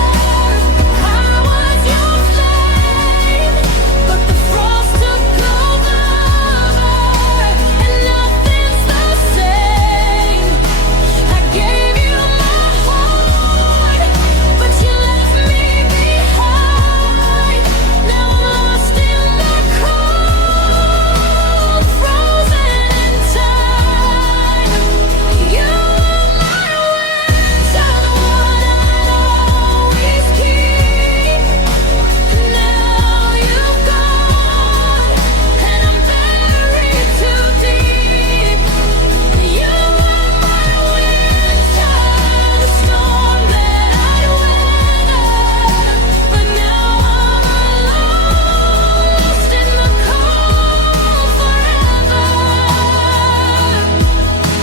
I was your flame, but the frost took over, and nothing's the same. I gave you my heart, but you left me behind. Now I'm lost in the cold, frozen in time. You are my winter, the one I'd always keep. Now you've gone, and I'm buried too deep. You are my winter, the storm that I'd weather, but now I'm lost in the cold forever.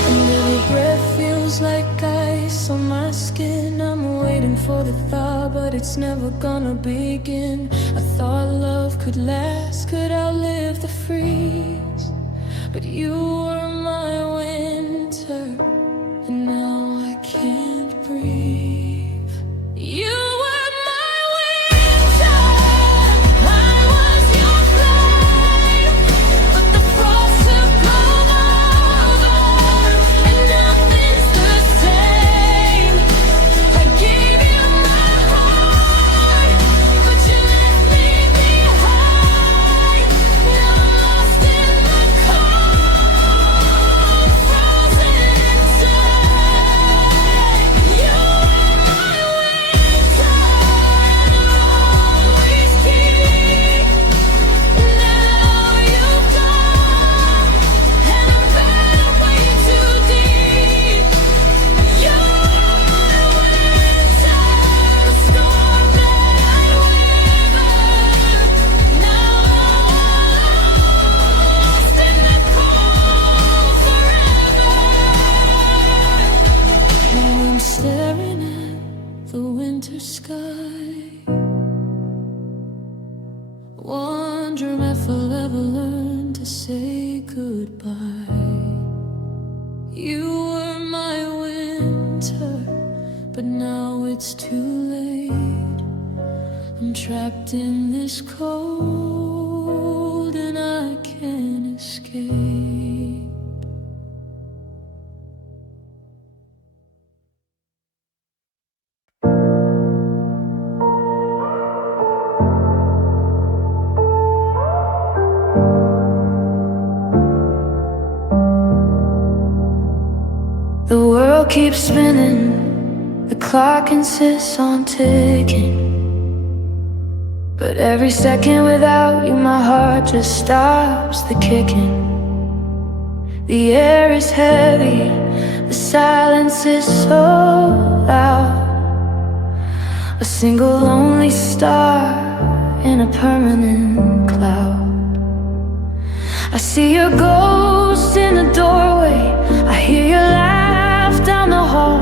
And every breath feels like ice on my skin. I'm waiting for the thaw, but it's never gonna begin. I thought love could last, could outlive the freeze, but you were my winter, and now I can't breathe. You were my winter, I was your flame, but the frost took over, and nothing's the same. I gave you my heart, but you left me behind. Now I'm lost in the cold, wondering if I'll ever learn to say goodbye. You were my winter, but now it's too late. I'm trapped in this cold and I can't escape. The world keeps spinning, the clock insists on ticking. But every second without you, my heart just stops the kicking. The air is heavy, the silence is so loud. A single lonely star in a permanent cloud. I see your ghost in the doorway, I hear your laugh down the hall.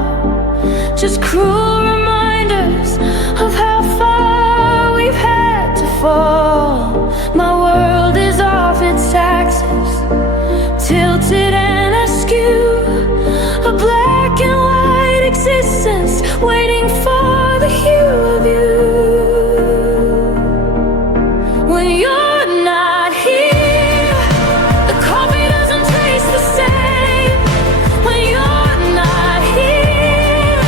Just cruel reminders of how far we've had to fall. My world is off its axis, tilted and askew. A black and white existence waiting for the hue of you. When you're not here, the coffee doesn't taste the same. When you're not here,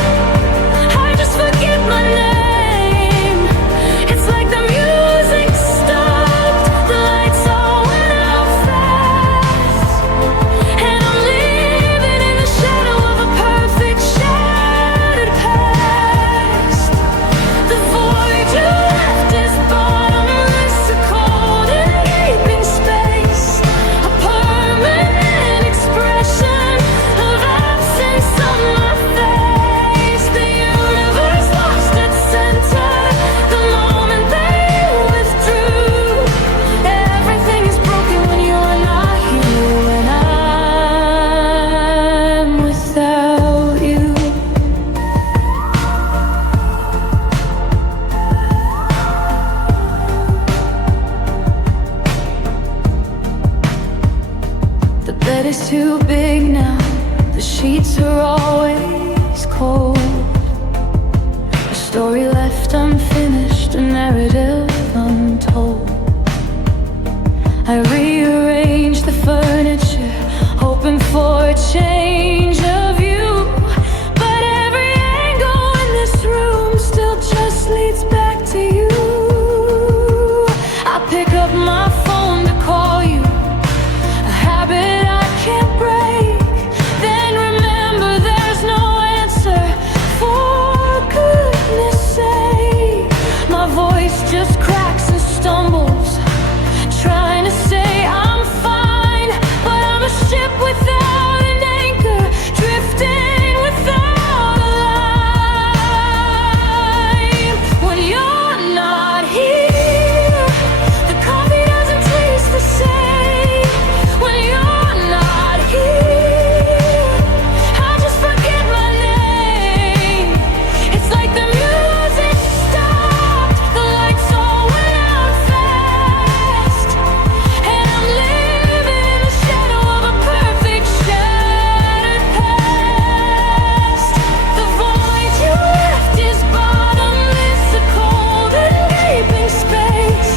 I just forget my name. It's like the music stopped, the lights all went out fast, and I'm living in the shadow of a perfect shattered past. The void you left is bottomless, a cold and gaping space, a permanent expression of absence on my face. The universe lost its center the moment that you withdrew. Everything is broken when you're not here, when I'm without you. The bed is too big now, the sheets are always cold. A story left unfinished, a narrative untold. I rearrange the furniture, hoping for a change of view. But every angle in this room still just leads back to you. I pick up my phone to call you, a habit I can't break. Then remember there's no answer, for goodness sake. My voice just cracks and stumbles, trying to say I'm fine, but I'm a ship without an anchor, drifting without a line. When you're not here, the coffee doesn't taste the same. When you're not here, I just forget my name. It's like the music stopped, the lights all went out fast, and I'm living in the shadow of a perfect shattered past. The void you left is bottomless, a cold and gaping space,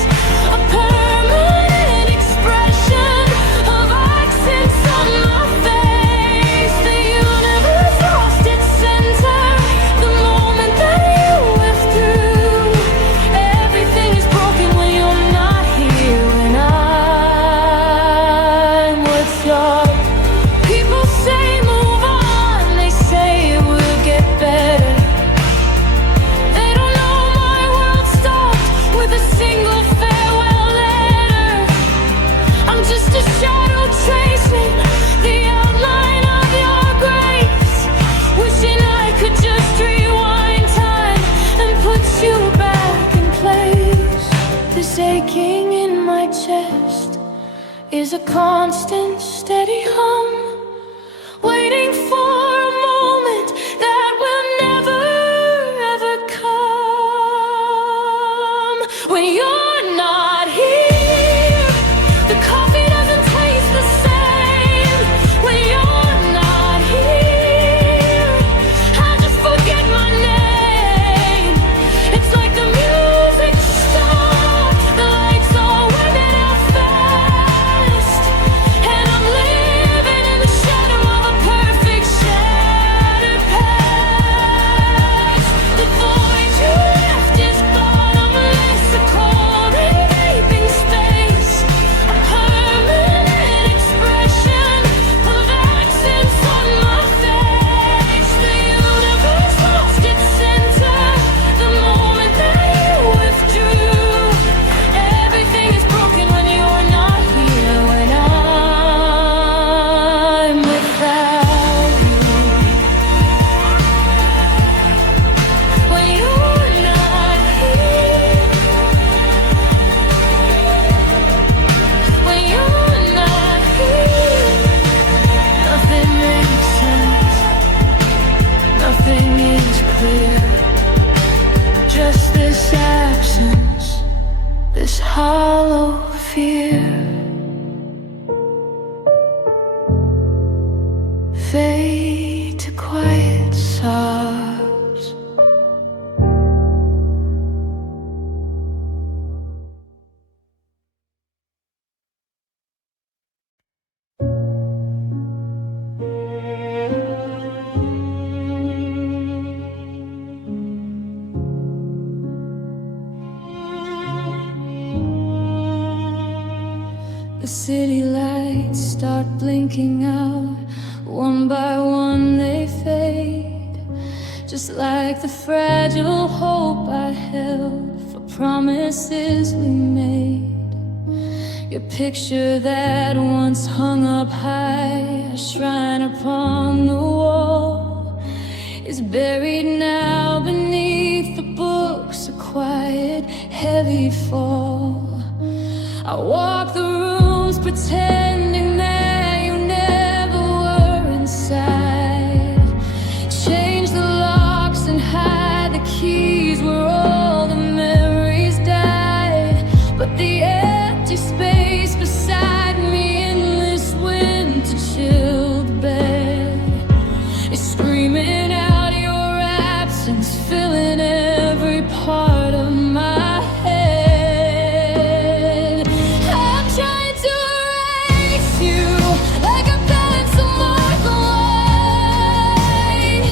a permanent expression of accents on my face. The universe lost its center the moment that you withdrew. Everything is broken when you're not here, when I'm without. People say move on, they say it will get better. They don't know my world stopped with a single farewell letter. I'm just a shadow tracing the outline of your grace, wishing I could just rewind time and put you back in place. This aching in my chest is a constant, steady hum, waiting for a moment that will never ever come. When you're not here, The city lights start blinking out. One by one they fade, just like the fragile hope I held for promises we made. Your picture that once hung up high, a shrine upon the wall, is buried now beneath the books, a quiet, heavy fall. I walk the rooms pretending that you never were inside. Change the locks and hide the keys where all the memories died. But the empty space beside me in this winter-chilled bed is screaming out your absence, filling every part of my head. I'm trying to erase you like a pencil mark away,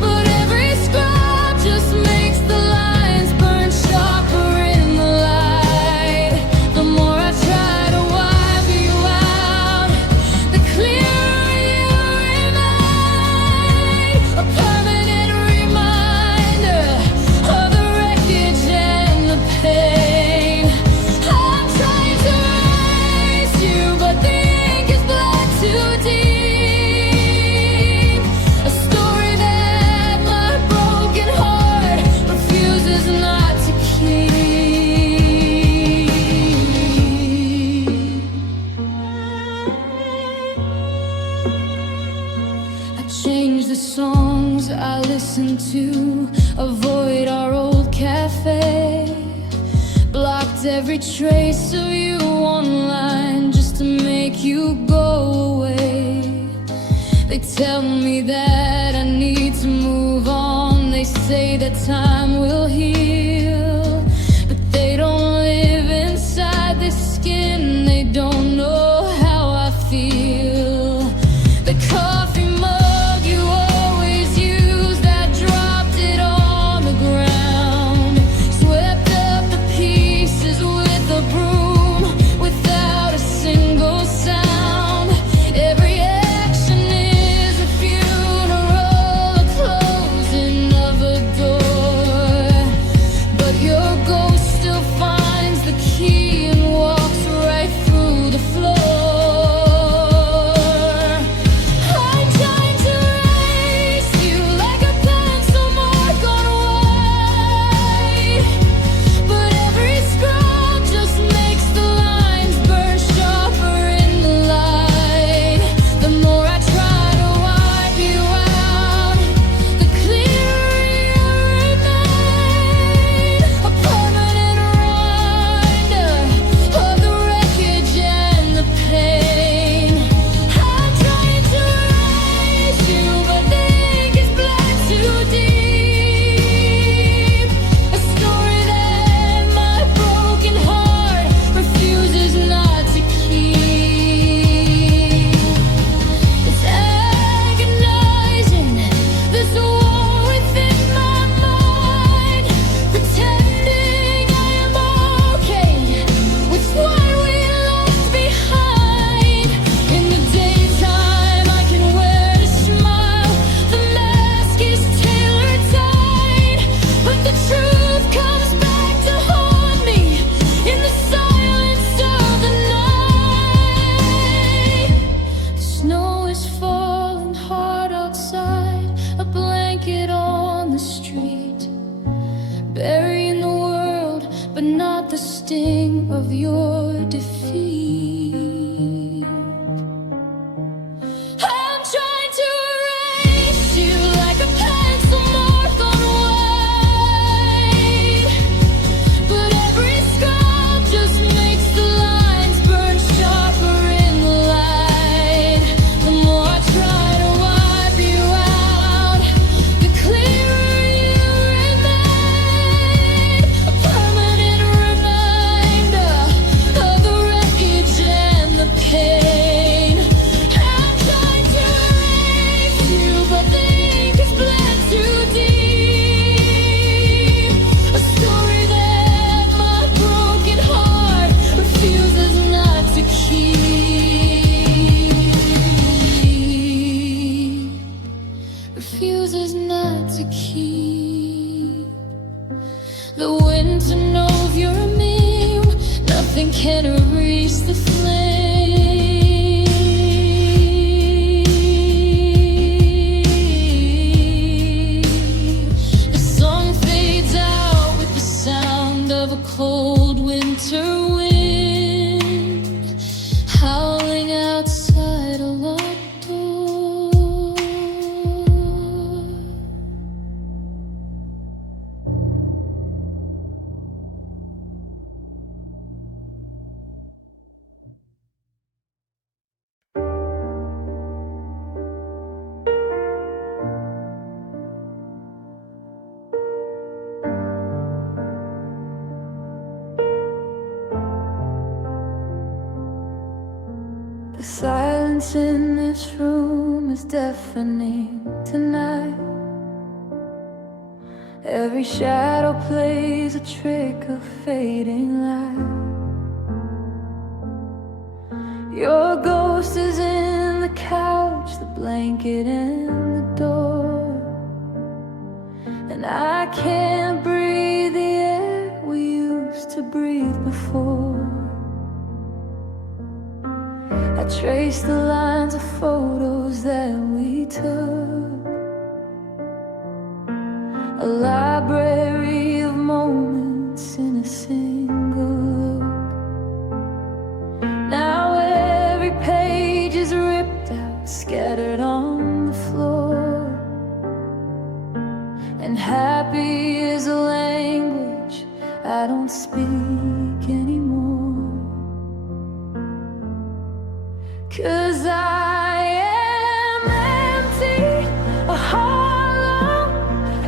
but every scrap just makes the lines burn sharper in the light. The more I try to wipe you out, the clearer you remain, a permanent reminder of the wreckage and the pain. I'm trying to erase you, but the ink is bled too deep. A story that my broken heart refuses not to keep. I changed the songs I listen to, avoid our old cafe, blocked every trace of you online just to make you go away. They tell me that I need to move on. They say that time will heal, but they don't live inside this skin. They don't know how I feel. The coffee mug you always used, I dropped it on the ground. Swept up the pieces with a broom without a single sound. Every action is a funeral, a closing of a door. But your ghost still finds the key and walks right through the floor. I'm trying to erase you like a pencil mark on white, but every scrap just makes the lines burn sharper in the light. The more I try to wipe you out, the clearer you remain, a permanent reminder of the wreckage and the pain. I'm trying to erase you, but the ink is bled too deep. A story that my broken heart refuses not to keep. It's agonizing, this war within my mind, pretending I am okay with what we left behind. In the daytime I can wear a smile, the mask is tailor tied, but the truth comes back to haunt me in the silence of the night. The snow is falling hard outside, a blanket on the street, burying the world, but not the sting of your defeat. I'm trying to erase you like a pencil mark on white, but every scrap just makes the lines burn sharper in the light. The more I try to wipe you out, the clearer you remain, a permanent reminder of the wreckage can't erase the flame. The song fades out with the sound of a cold winter wind howling outside a locked door. The silence in this room is deafening tonight. Every shadow plays a trick of fading light. Your ghost is in the couch, the blanket and the door. And I can't breathe the air we used to breathe before. I trace the lines of photos that we took, a library of moments in a single look. Now every page is ripped out, scattered on the floor. And happy is a language I don't speak anymore. 'Cause I am empty, a hollow,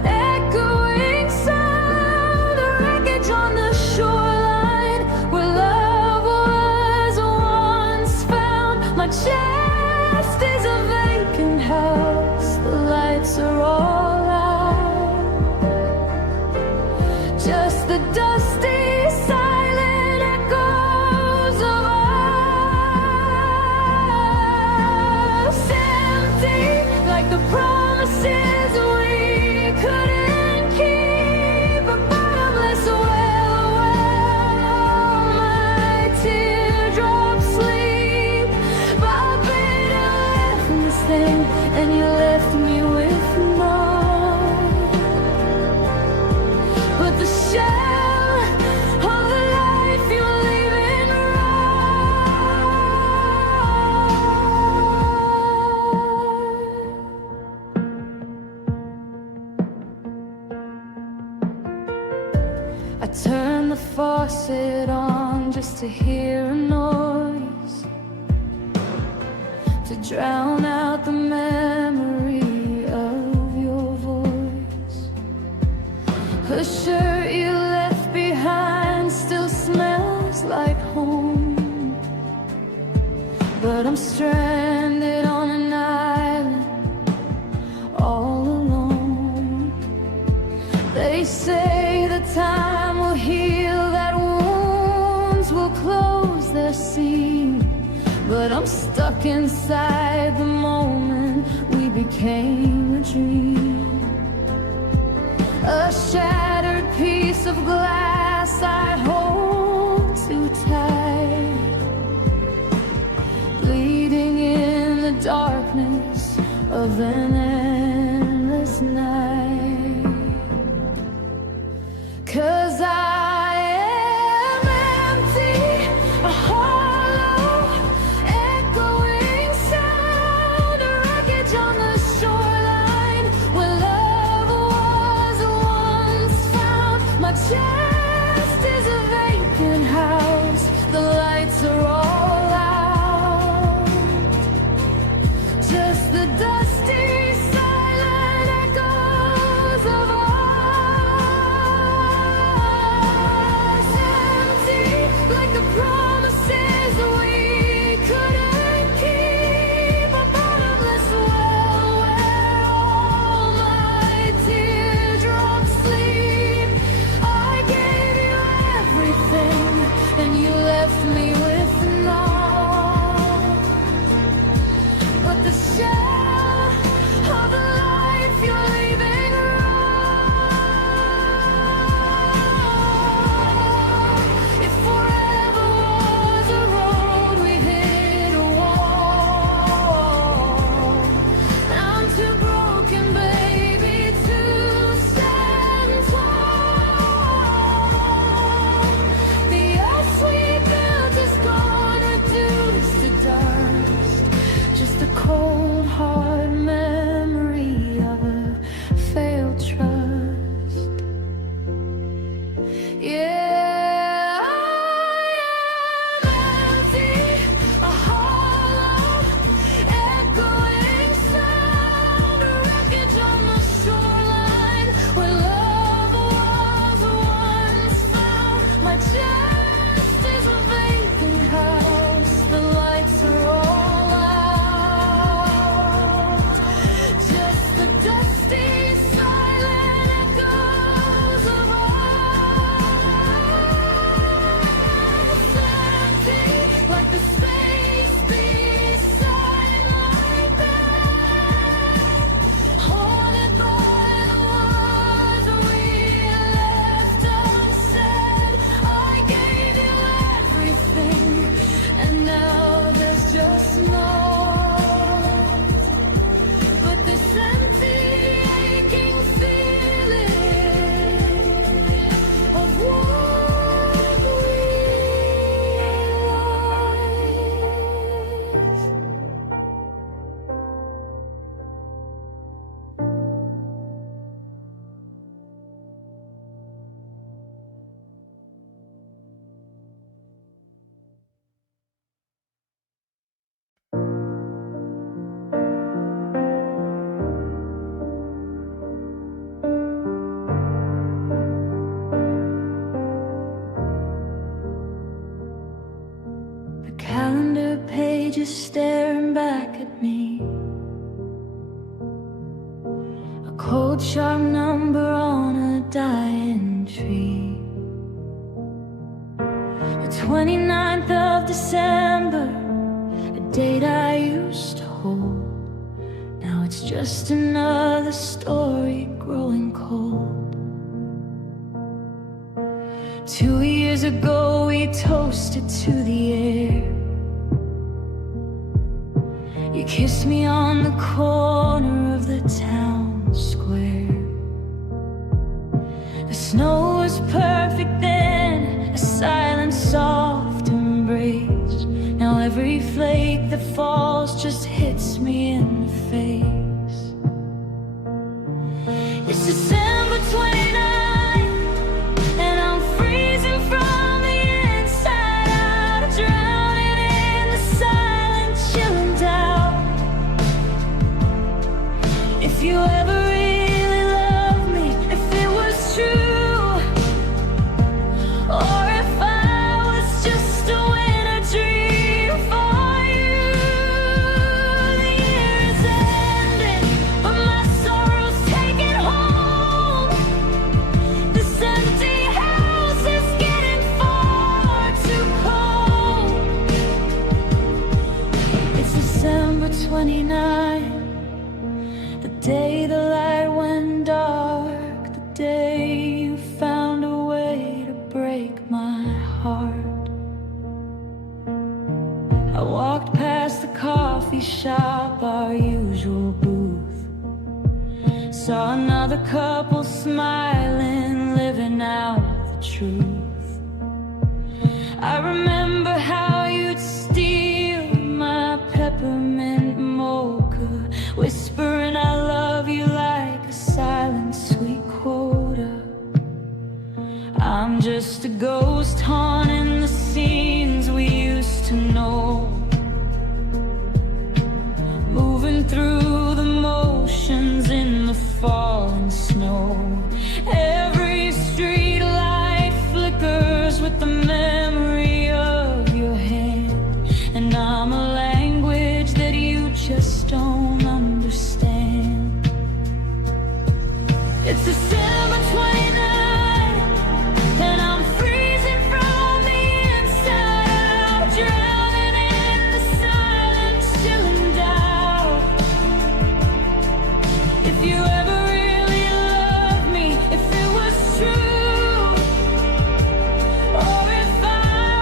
echoing sound, a wreckage on the shoreline where love was once found. My chest is a vacant house, the lights are all out. Just the dusty silent echoes of like the promises we couldn't keep, a bottomless well where my teardrops sleep. I've been left in this thing, and you left me with none but the shell of the life you're leaving I turn the faucet on just to hear a noise, to drown out the memory of your voice. The shirt you left behind still smells like home, but I'm stranded on an island all alone. They say the time will heal, that wounds will close their seam, but I'm stuck inside the moment we became a dream. A shattered piece of glass I hold too tight, bleeding in the darkness of an endless night. 'Cause I am empty, a hollow, echoing sound, a wreckage on the shoreline where love was once found. My chest is a away just staring back at me. A cold sharp number on a dying tree. The 29th of December, a date I used to hold. Now it's just another story growing cold. 2 years ago we toasted to the air. You kissed me on the corner of the town square. The snow was perfect then, a silent soft embrace. Now every flake that falls just hits me in the face. It's December 29th, and I'm freezing from the inside out, drowning in the silent chilling doubt. If you ever really loved me, if it was true, or if I was just a winter dream for you. The year is ending, but my sorrow's taking hold. This empty house is getting far too cold. It's December 29th, the day the light went dark, the day you found a way to break my heart. I walked past the coffee shop, our usual booth. Saw another couple smiling, living out the truth. I remember how you'd steal my peppermint mocha, whispering I love you like a silent sweet quota. I'm just a ghost haunting the scenes we used to know, moving through the motions in the falling snow. Every street light flickers with the memory of your hand, and I'm a language that you just don't understand. It's December 29th, and I'm freezing from the inside out, drowning in the silent chilling doubt. If you ever really loved me, if it was true, or if I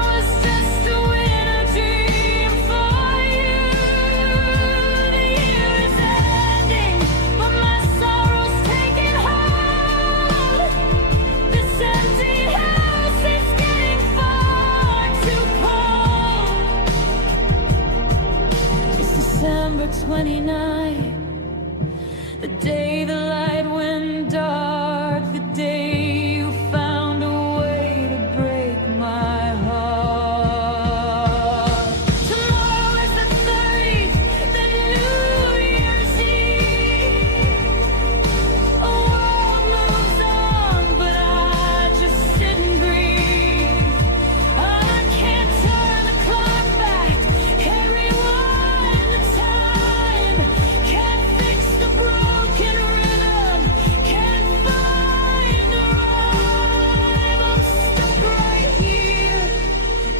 was just a winter dream for you. The year is ending, but my sorrow's taking hold. This empty house is getting far too cold. It's December 29th, the day the light went dark, the day you found a way to break my heart. Tomorrow is the 30th, then New Year's Eve. A world moves on, but I just sit and grieve. I can't turn the clock back, can't rewind the time, can't fix the broken rhythm, can't find a rhyme. I'm stuck right here,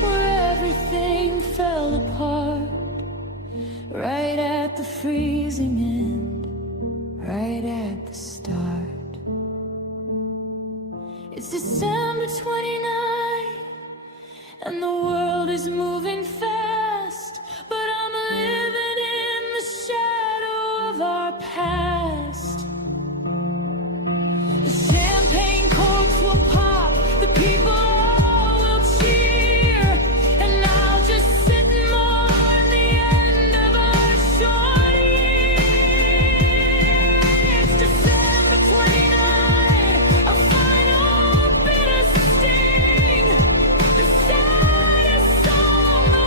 where everything fell apart, right at the freezing end, right at the start. It's December 29th, and the world is moving fast, but I'm living in the shadow of our past. The champagne corks will pop, the people all will cheer, and I'll just sit and mourn the end of our short year. It's December 29th, a final bitter sting, the saddest song the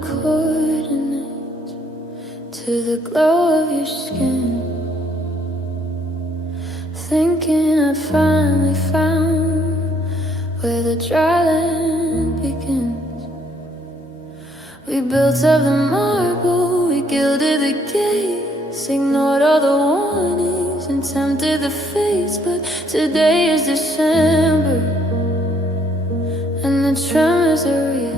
the coordinates to the glow of your skin, thinking I'd finally found where the dry land begins. We built up the marble, we gilded the gates, ignored all the warnings and tempted the fates. But today is December and the tremors are real.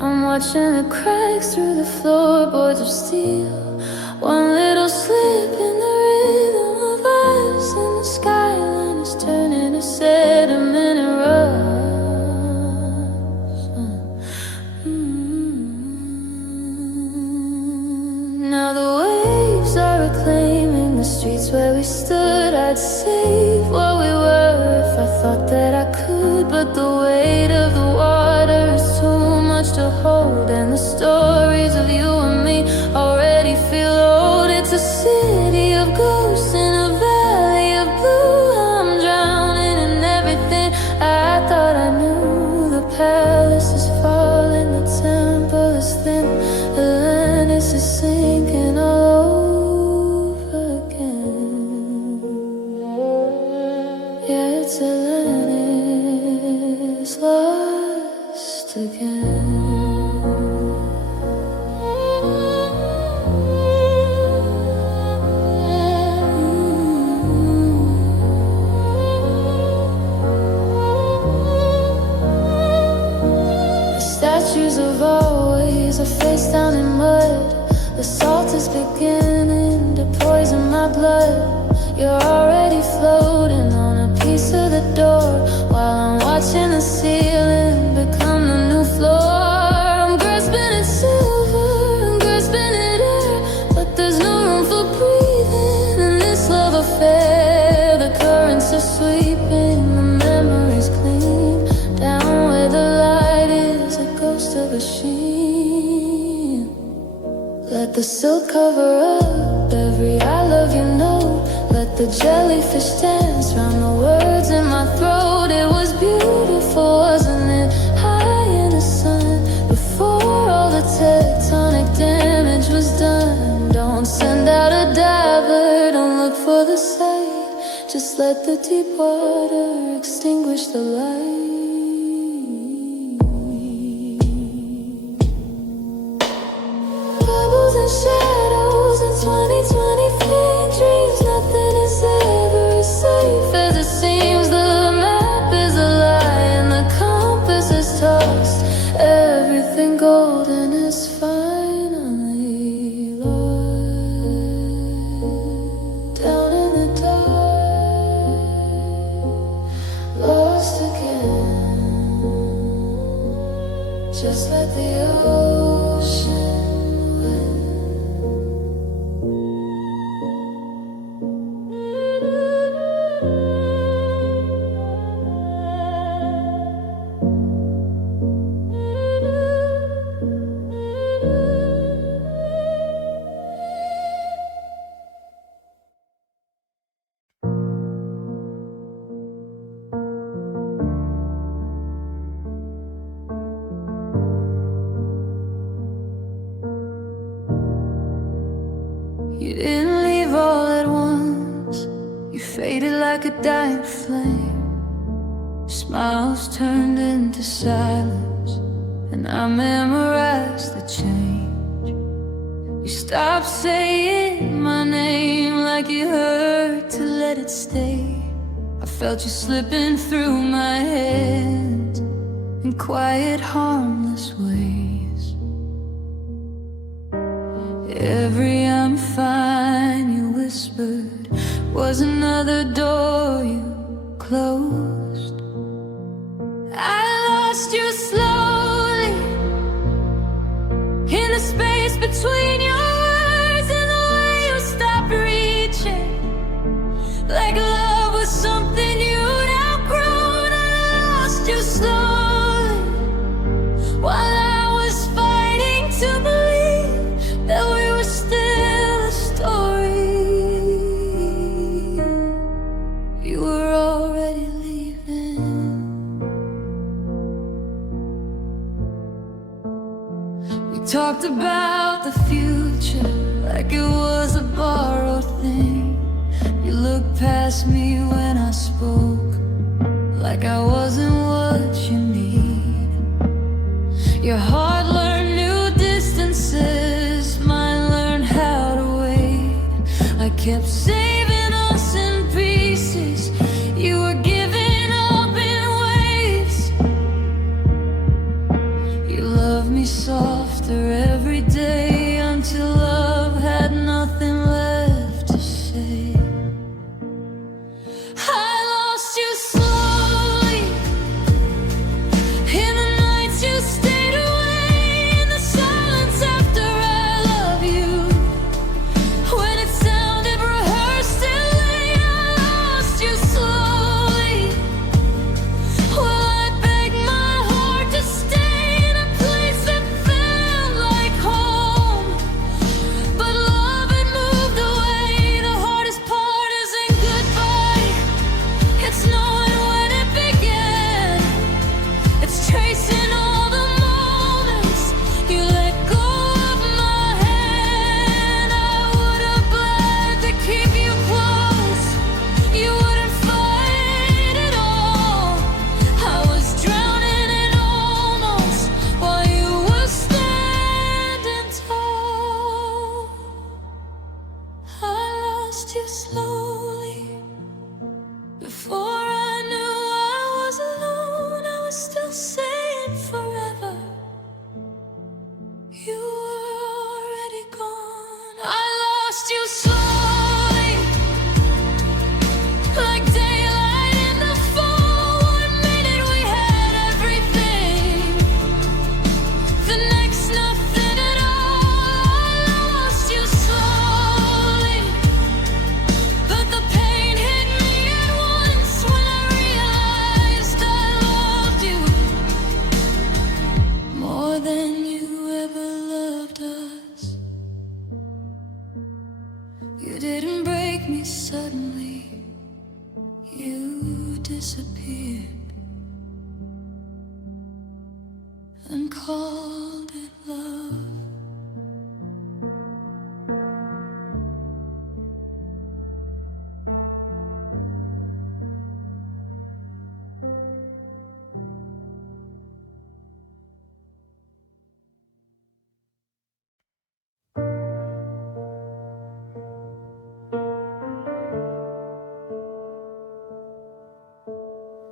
I'm watching the cracks through the floorboards of steel. One little slip in the rhythm of us, and the skyline is turning to sediment and rust. Now the waves are reclaiming the streets where we stood. I'd save what we were if I thought that I could, but the weight of the water is too much to hold, and the stories of you and me already feel old. It's a city of ghosts in a valley of blue. I'm drowning in everything I thought I knew. The palace is falling, the temple is thin, Atlantis is sinking all over again. Yeah, it's Atlantis lost again. Statues of always are face down in mud. The salt is beginning to poison my blood. You're already floating on a piece of the door, while I'm watching the ceiling become the new floor. I'm grasping at silver, I'm grasping at air, but there's no room for breathing in this love affair. The currents are sweeping, the memories clean down where the light is, a ghost of a sheen. Let the silk cover up every I love you note. Let the jellyfish dance round the words in my throat. It was beautiful, wasn't it? High in the sun, before all the tectonic damage was done. Don't send out a diver, don't look for the sight. Just let the deep water extinguish the light. Bubbles and shadows in 2020 fleeing dreams. Nothing is ever as safe as it seems. The map is a lie and the compass is tossed. Everything golden is finally lost. Down in the dark, lost again. Just let the ocean You didn't leave all at once. You faded like a dying flame. Smiles turned into silence, and I memorized the change. You stopped saying my name like you heard to let it stay. I felt you slipping through my hands in quiet, harmless ways. Every I'm fine you whispered was another door you closed. I lost you slowly in the space between your words and the way you stopped reaching, like love was something you'd outgrown. I lost you slowly while I was fighting to believe that we were still a story. You were already leaving. Talked about the future like it was a borrowed thing. You looked past me when I spoke, like I wasn't what you need. Your heart learned new distances, mine learned how to wait. I kept saving us in pieces, you were giving up in waves. You loved me softer every day until love had nothing left to say. I lost you slowly in the nights you stayed away, in the silence after I love you, when it sounded rehearsed and late. I lost you slowly while I begged my heart to stay in a place that felt like home. But love had moved away. The hardest part isn't goodbye, it's knowing when it began. It's tracing all the moments you let go of my hand. I would have bled to keep you close, you wouldn't fight at all. I was drowning in almost while you were standing tall. I lost you slowly before I knew I was alone. I was still saying forever, you were already gone. I lost you slowly like daylight in the fall. One minute we had everything, the next nothing at all. I lost you slowly, but the pain hit me at once when I realized I loved you more than you ever loved us. You didn't break me suddenly, you disappeared and called it love.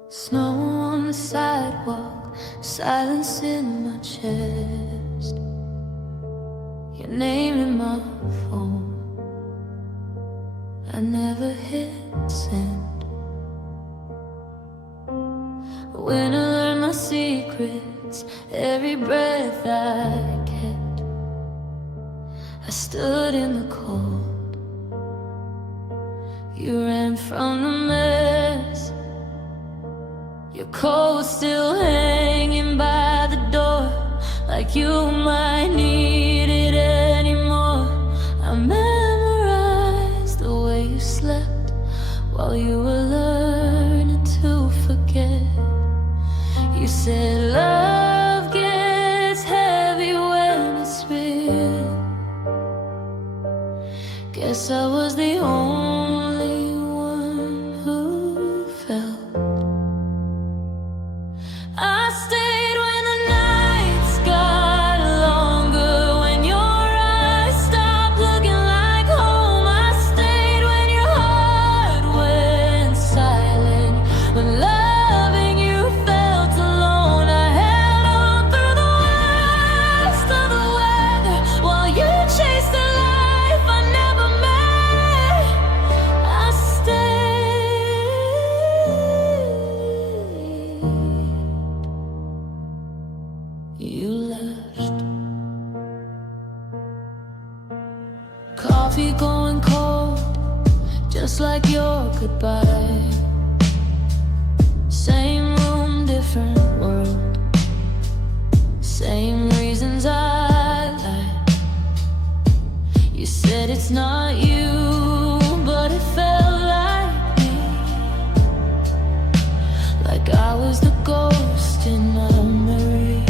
Snow on the sidewalk, silence in my chest, your name in my phone. I never hit send. When I learned my secrets, every breath I kept, I stood in the cold. You ran from the mess, your coat still hanging by the door, like you might need it anymore. I memorized the way you slept while you were learning to forget. You said love gets heavy when it's real. Guess I was the only one who felt. I stayed when the nights got longer, when your eyes stopped looking like home. I stayed when your heart went silent, when loving you felt alone. I held on through the worst of the weather while you chased a life I never met. I stayed. You left. Coffee going cold, just like your goodbye. Same room, different world. Same reasons I lied. You said it's not you, but it felt like me, like I was the ghost in memory.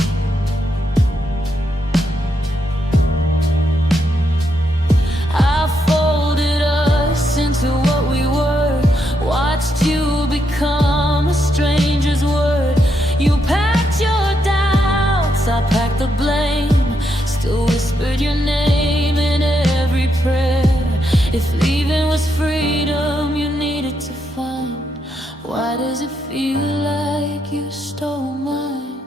feel like you stole mine.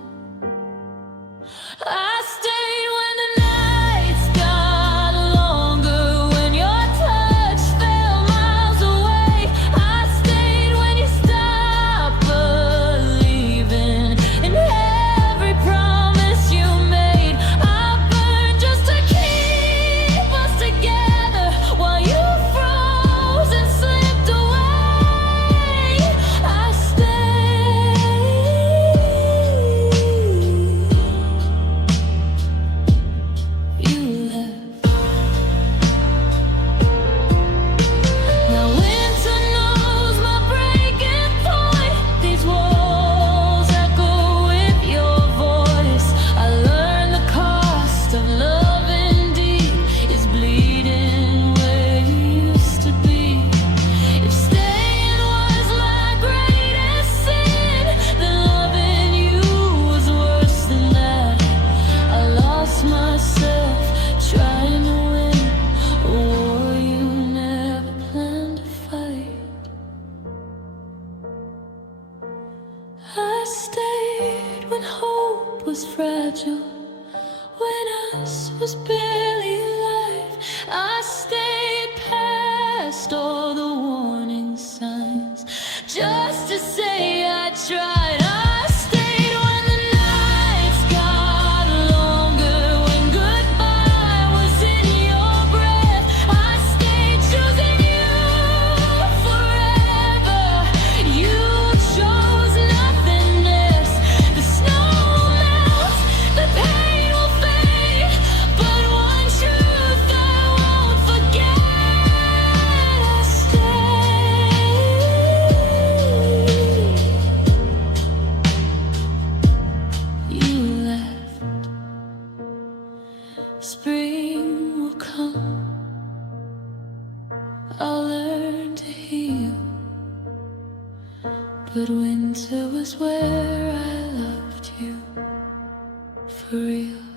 I stayed when the nights got longer, when your touch fell miles away. I stayed when you stopped believing in every promise you made. I burned just to keep us together while you froze and slipped away. I stayed. You left. Now winter knows my breaking point. These walls echo with your voice. I learned the cost of loving deep is bleeding where you used to be. If staying was my greatest sin, then loving you was worse than that. I lost myself trying to win a war you never planned to fight. I stayed when hope was fragile, when us was barely alive. I stayed past all the warning signs just to say I tried. I stayed when the nights got longer, when goodbye was in your breath. I stayed choosing you forever. You chose nothingness. The snow will melt, the pain will fade, but one truth I won't forget. I stayed. You left. Spring will come. I'll learn to heal. But winter was where I loved you for real.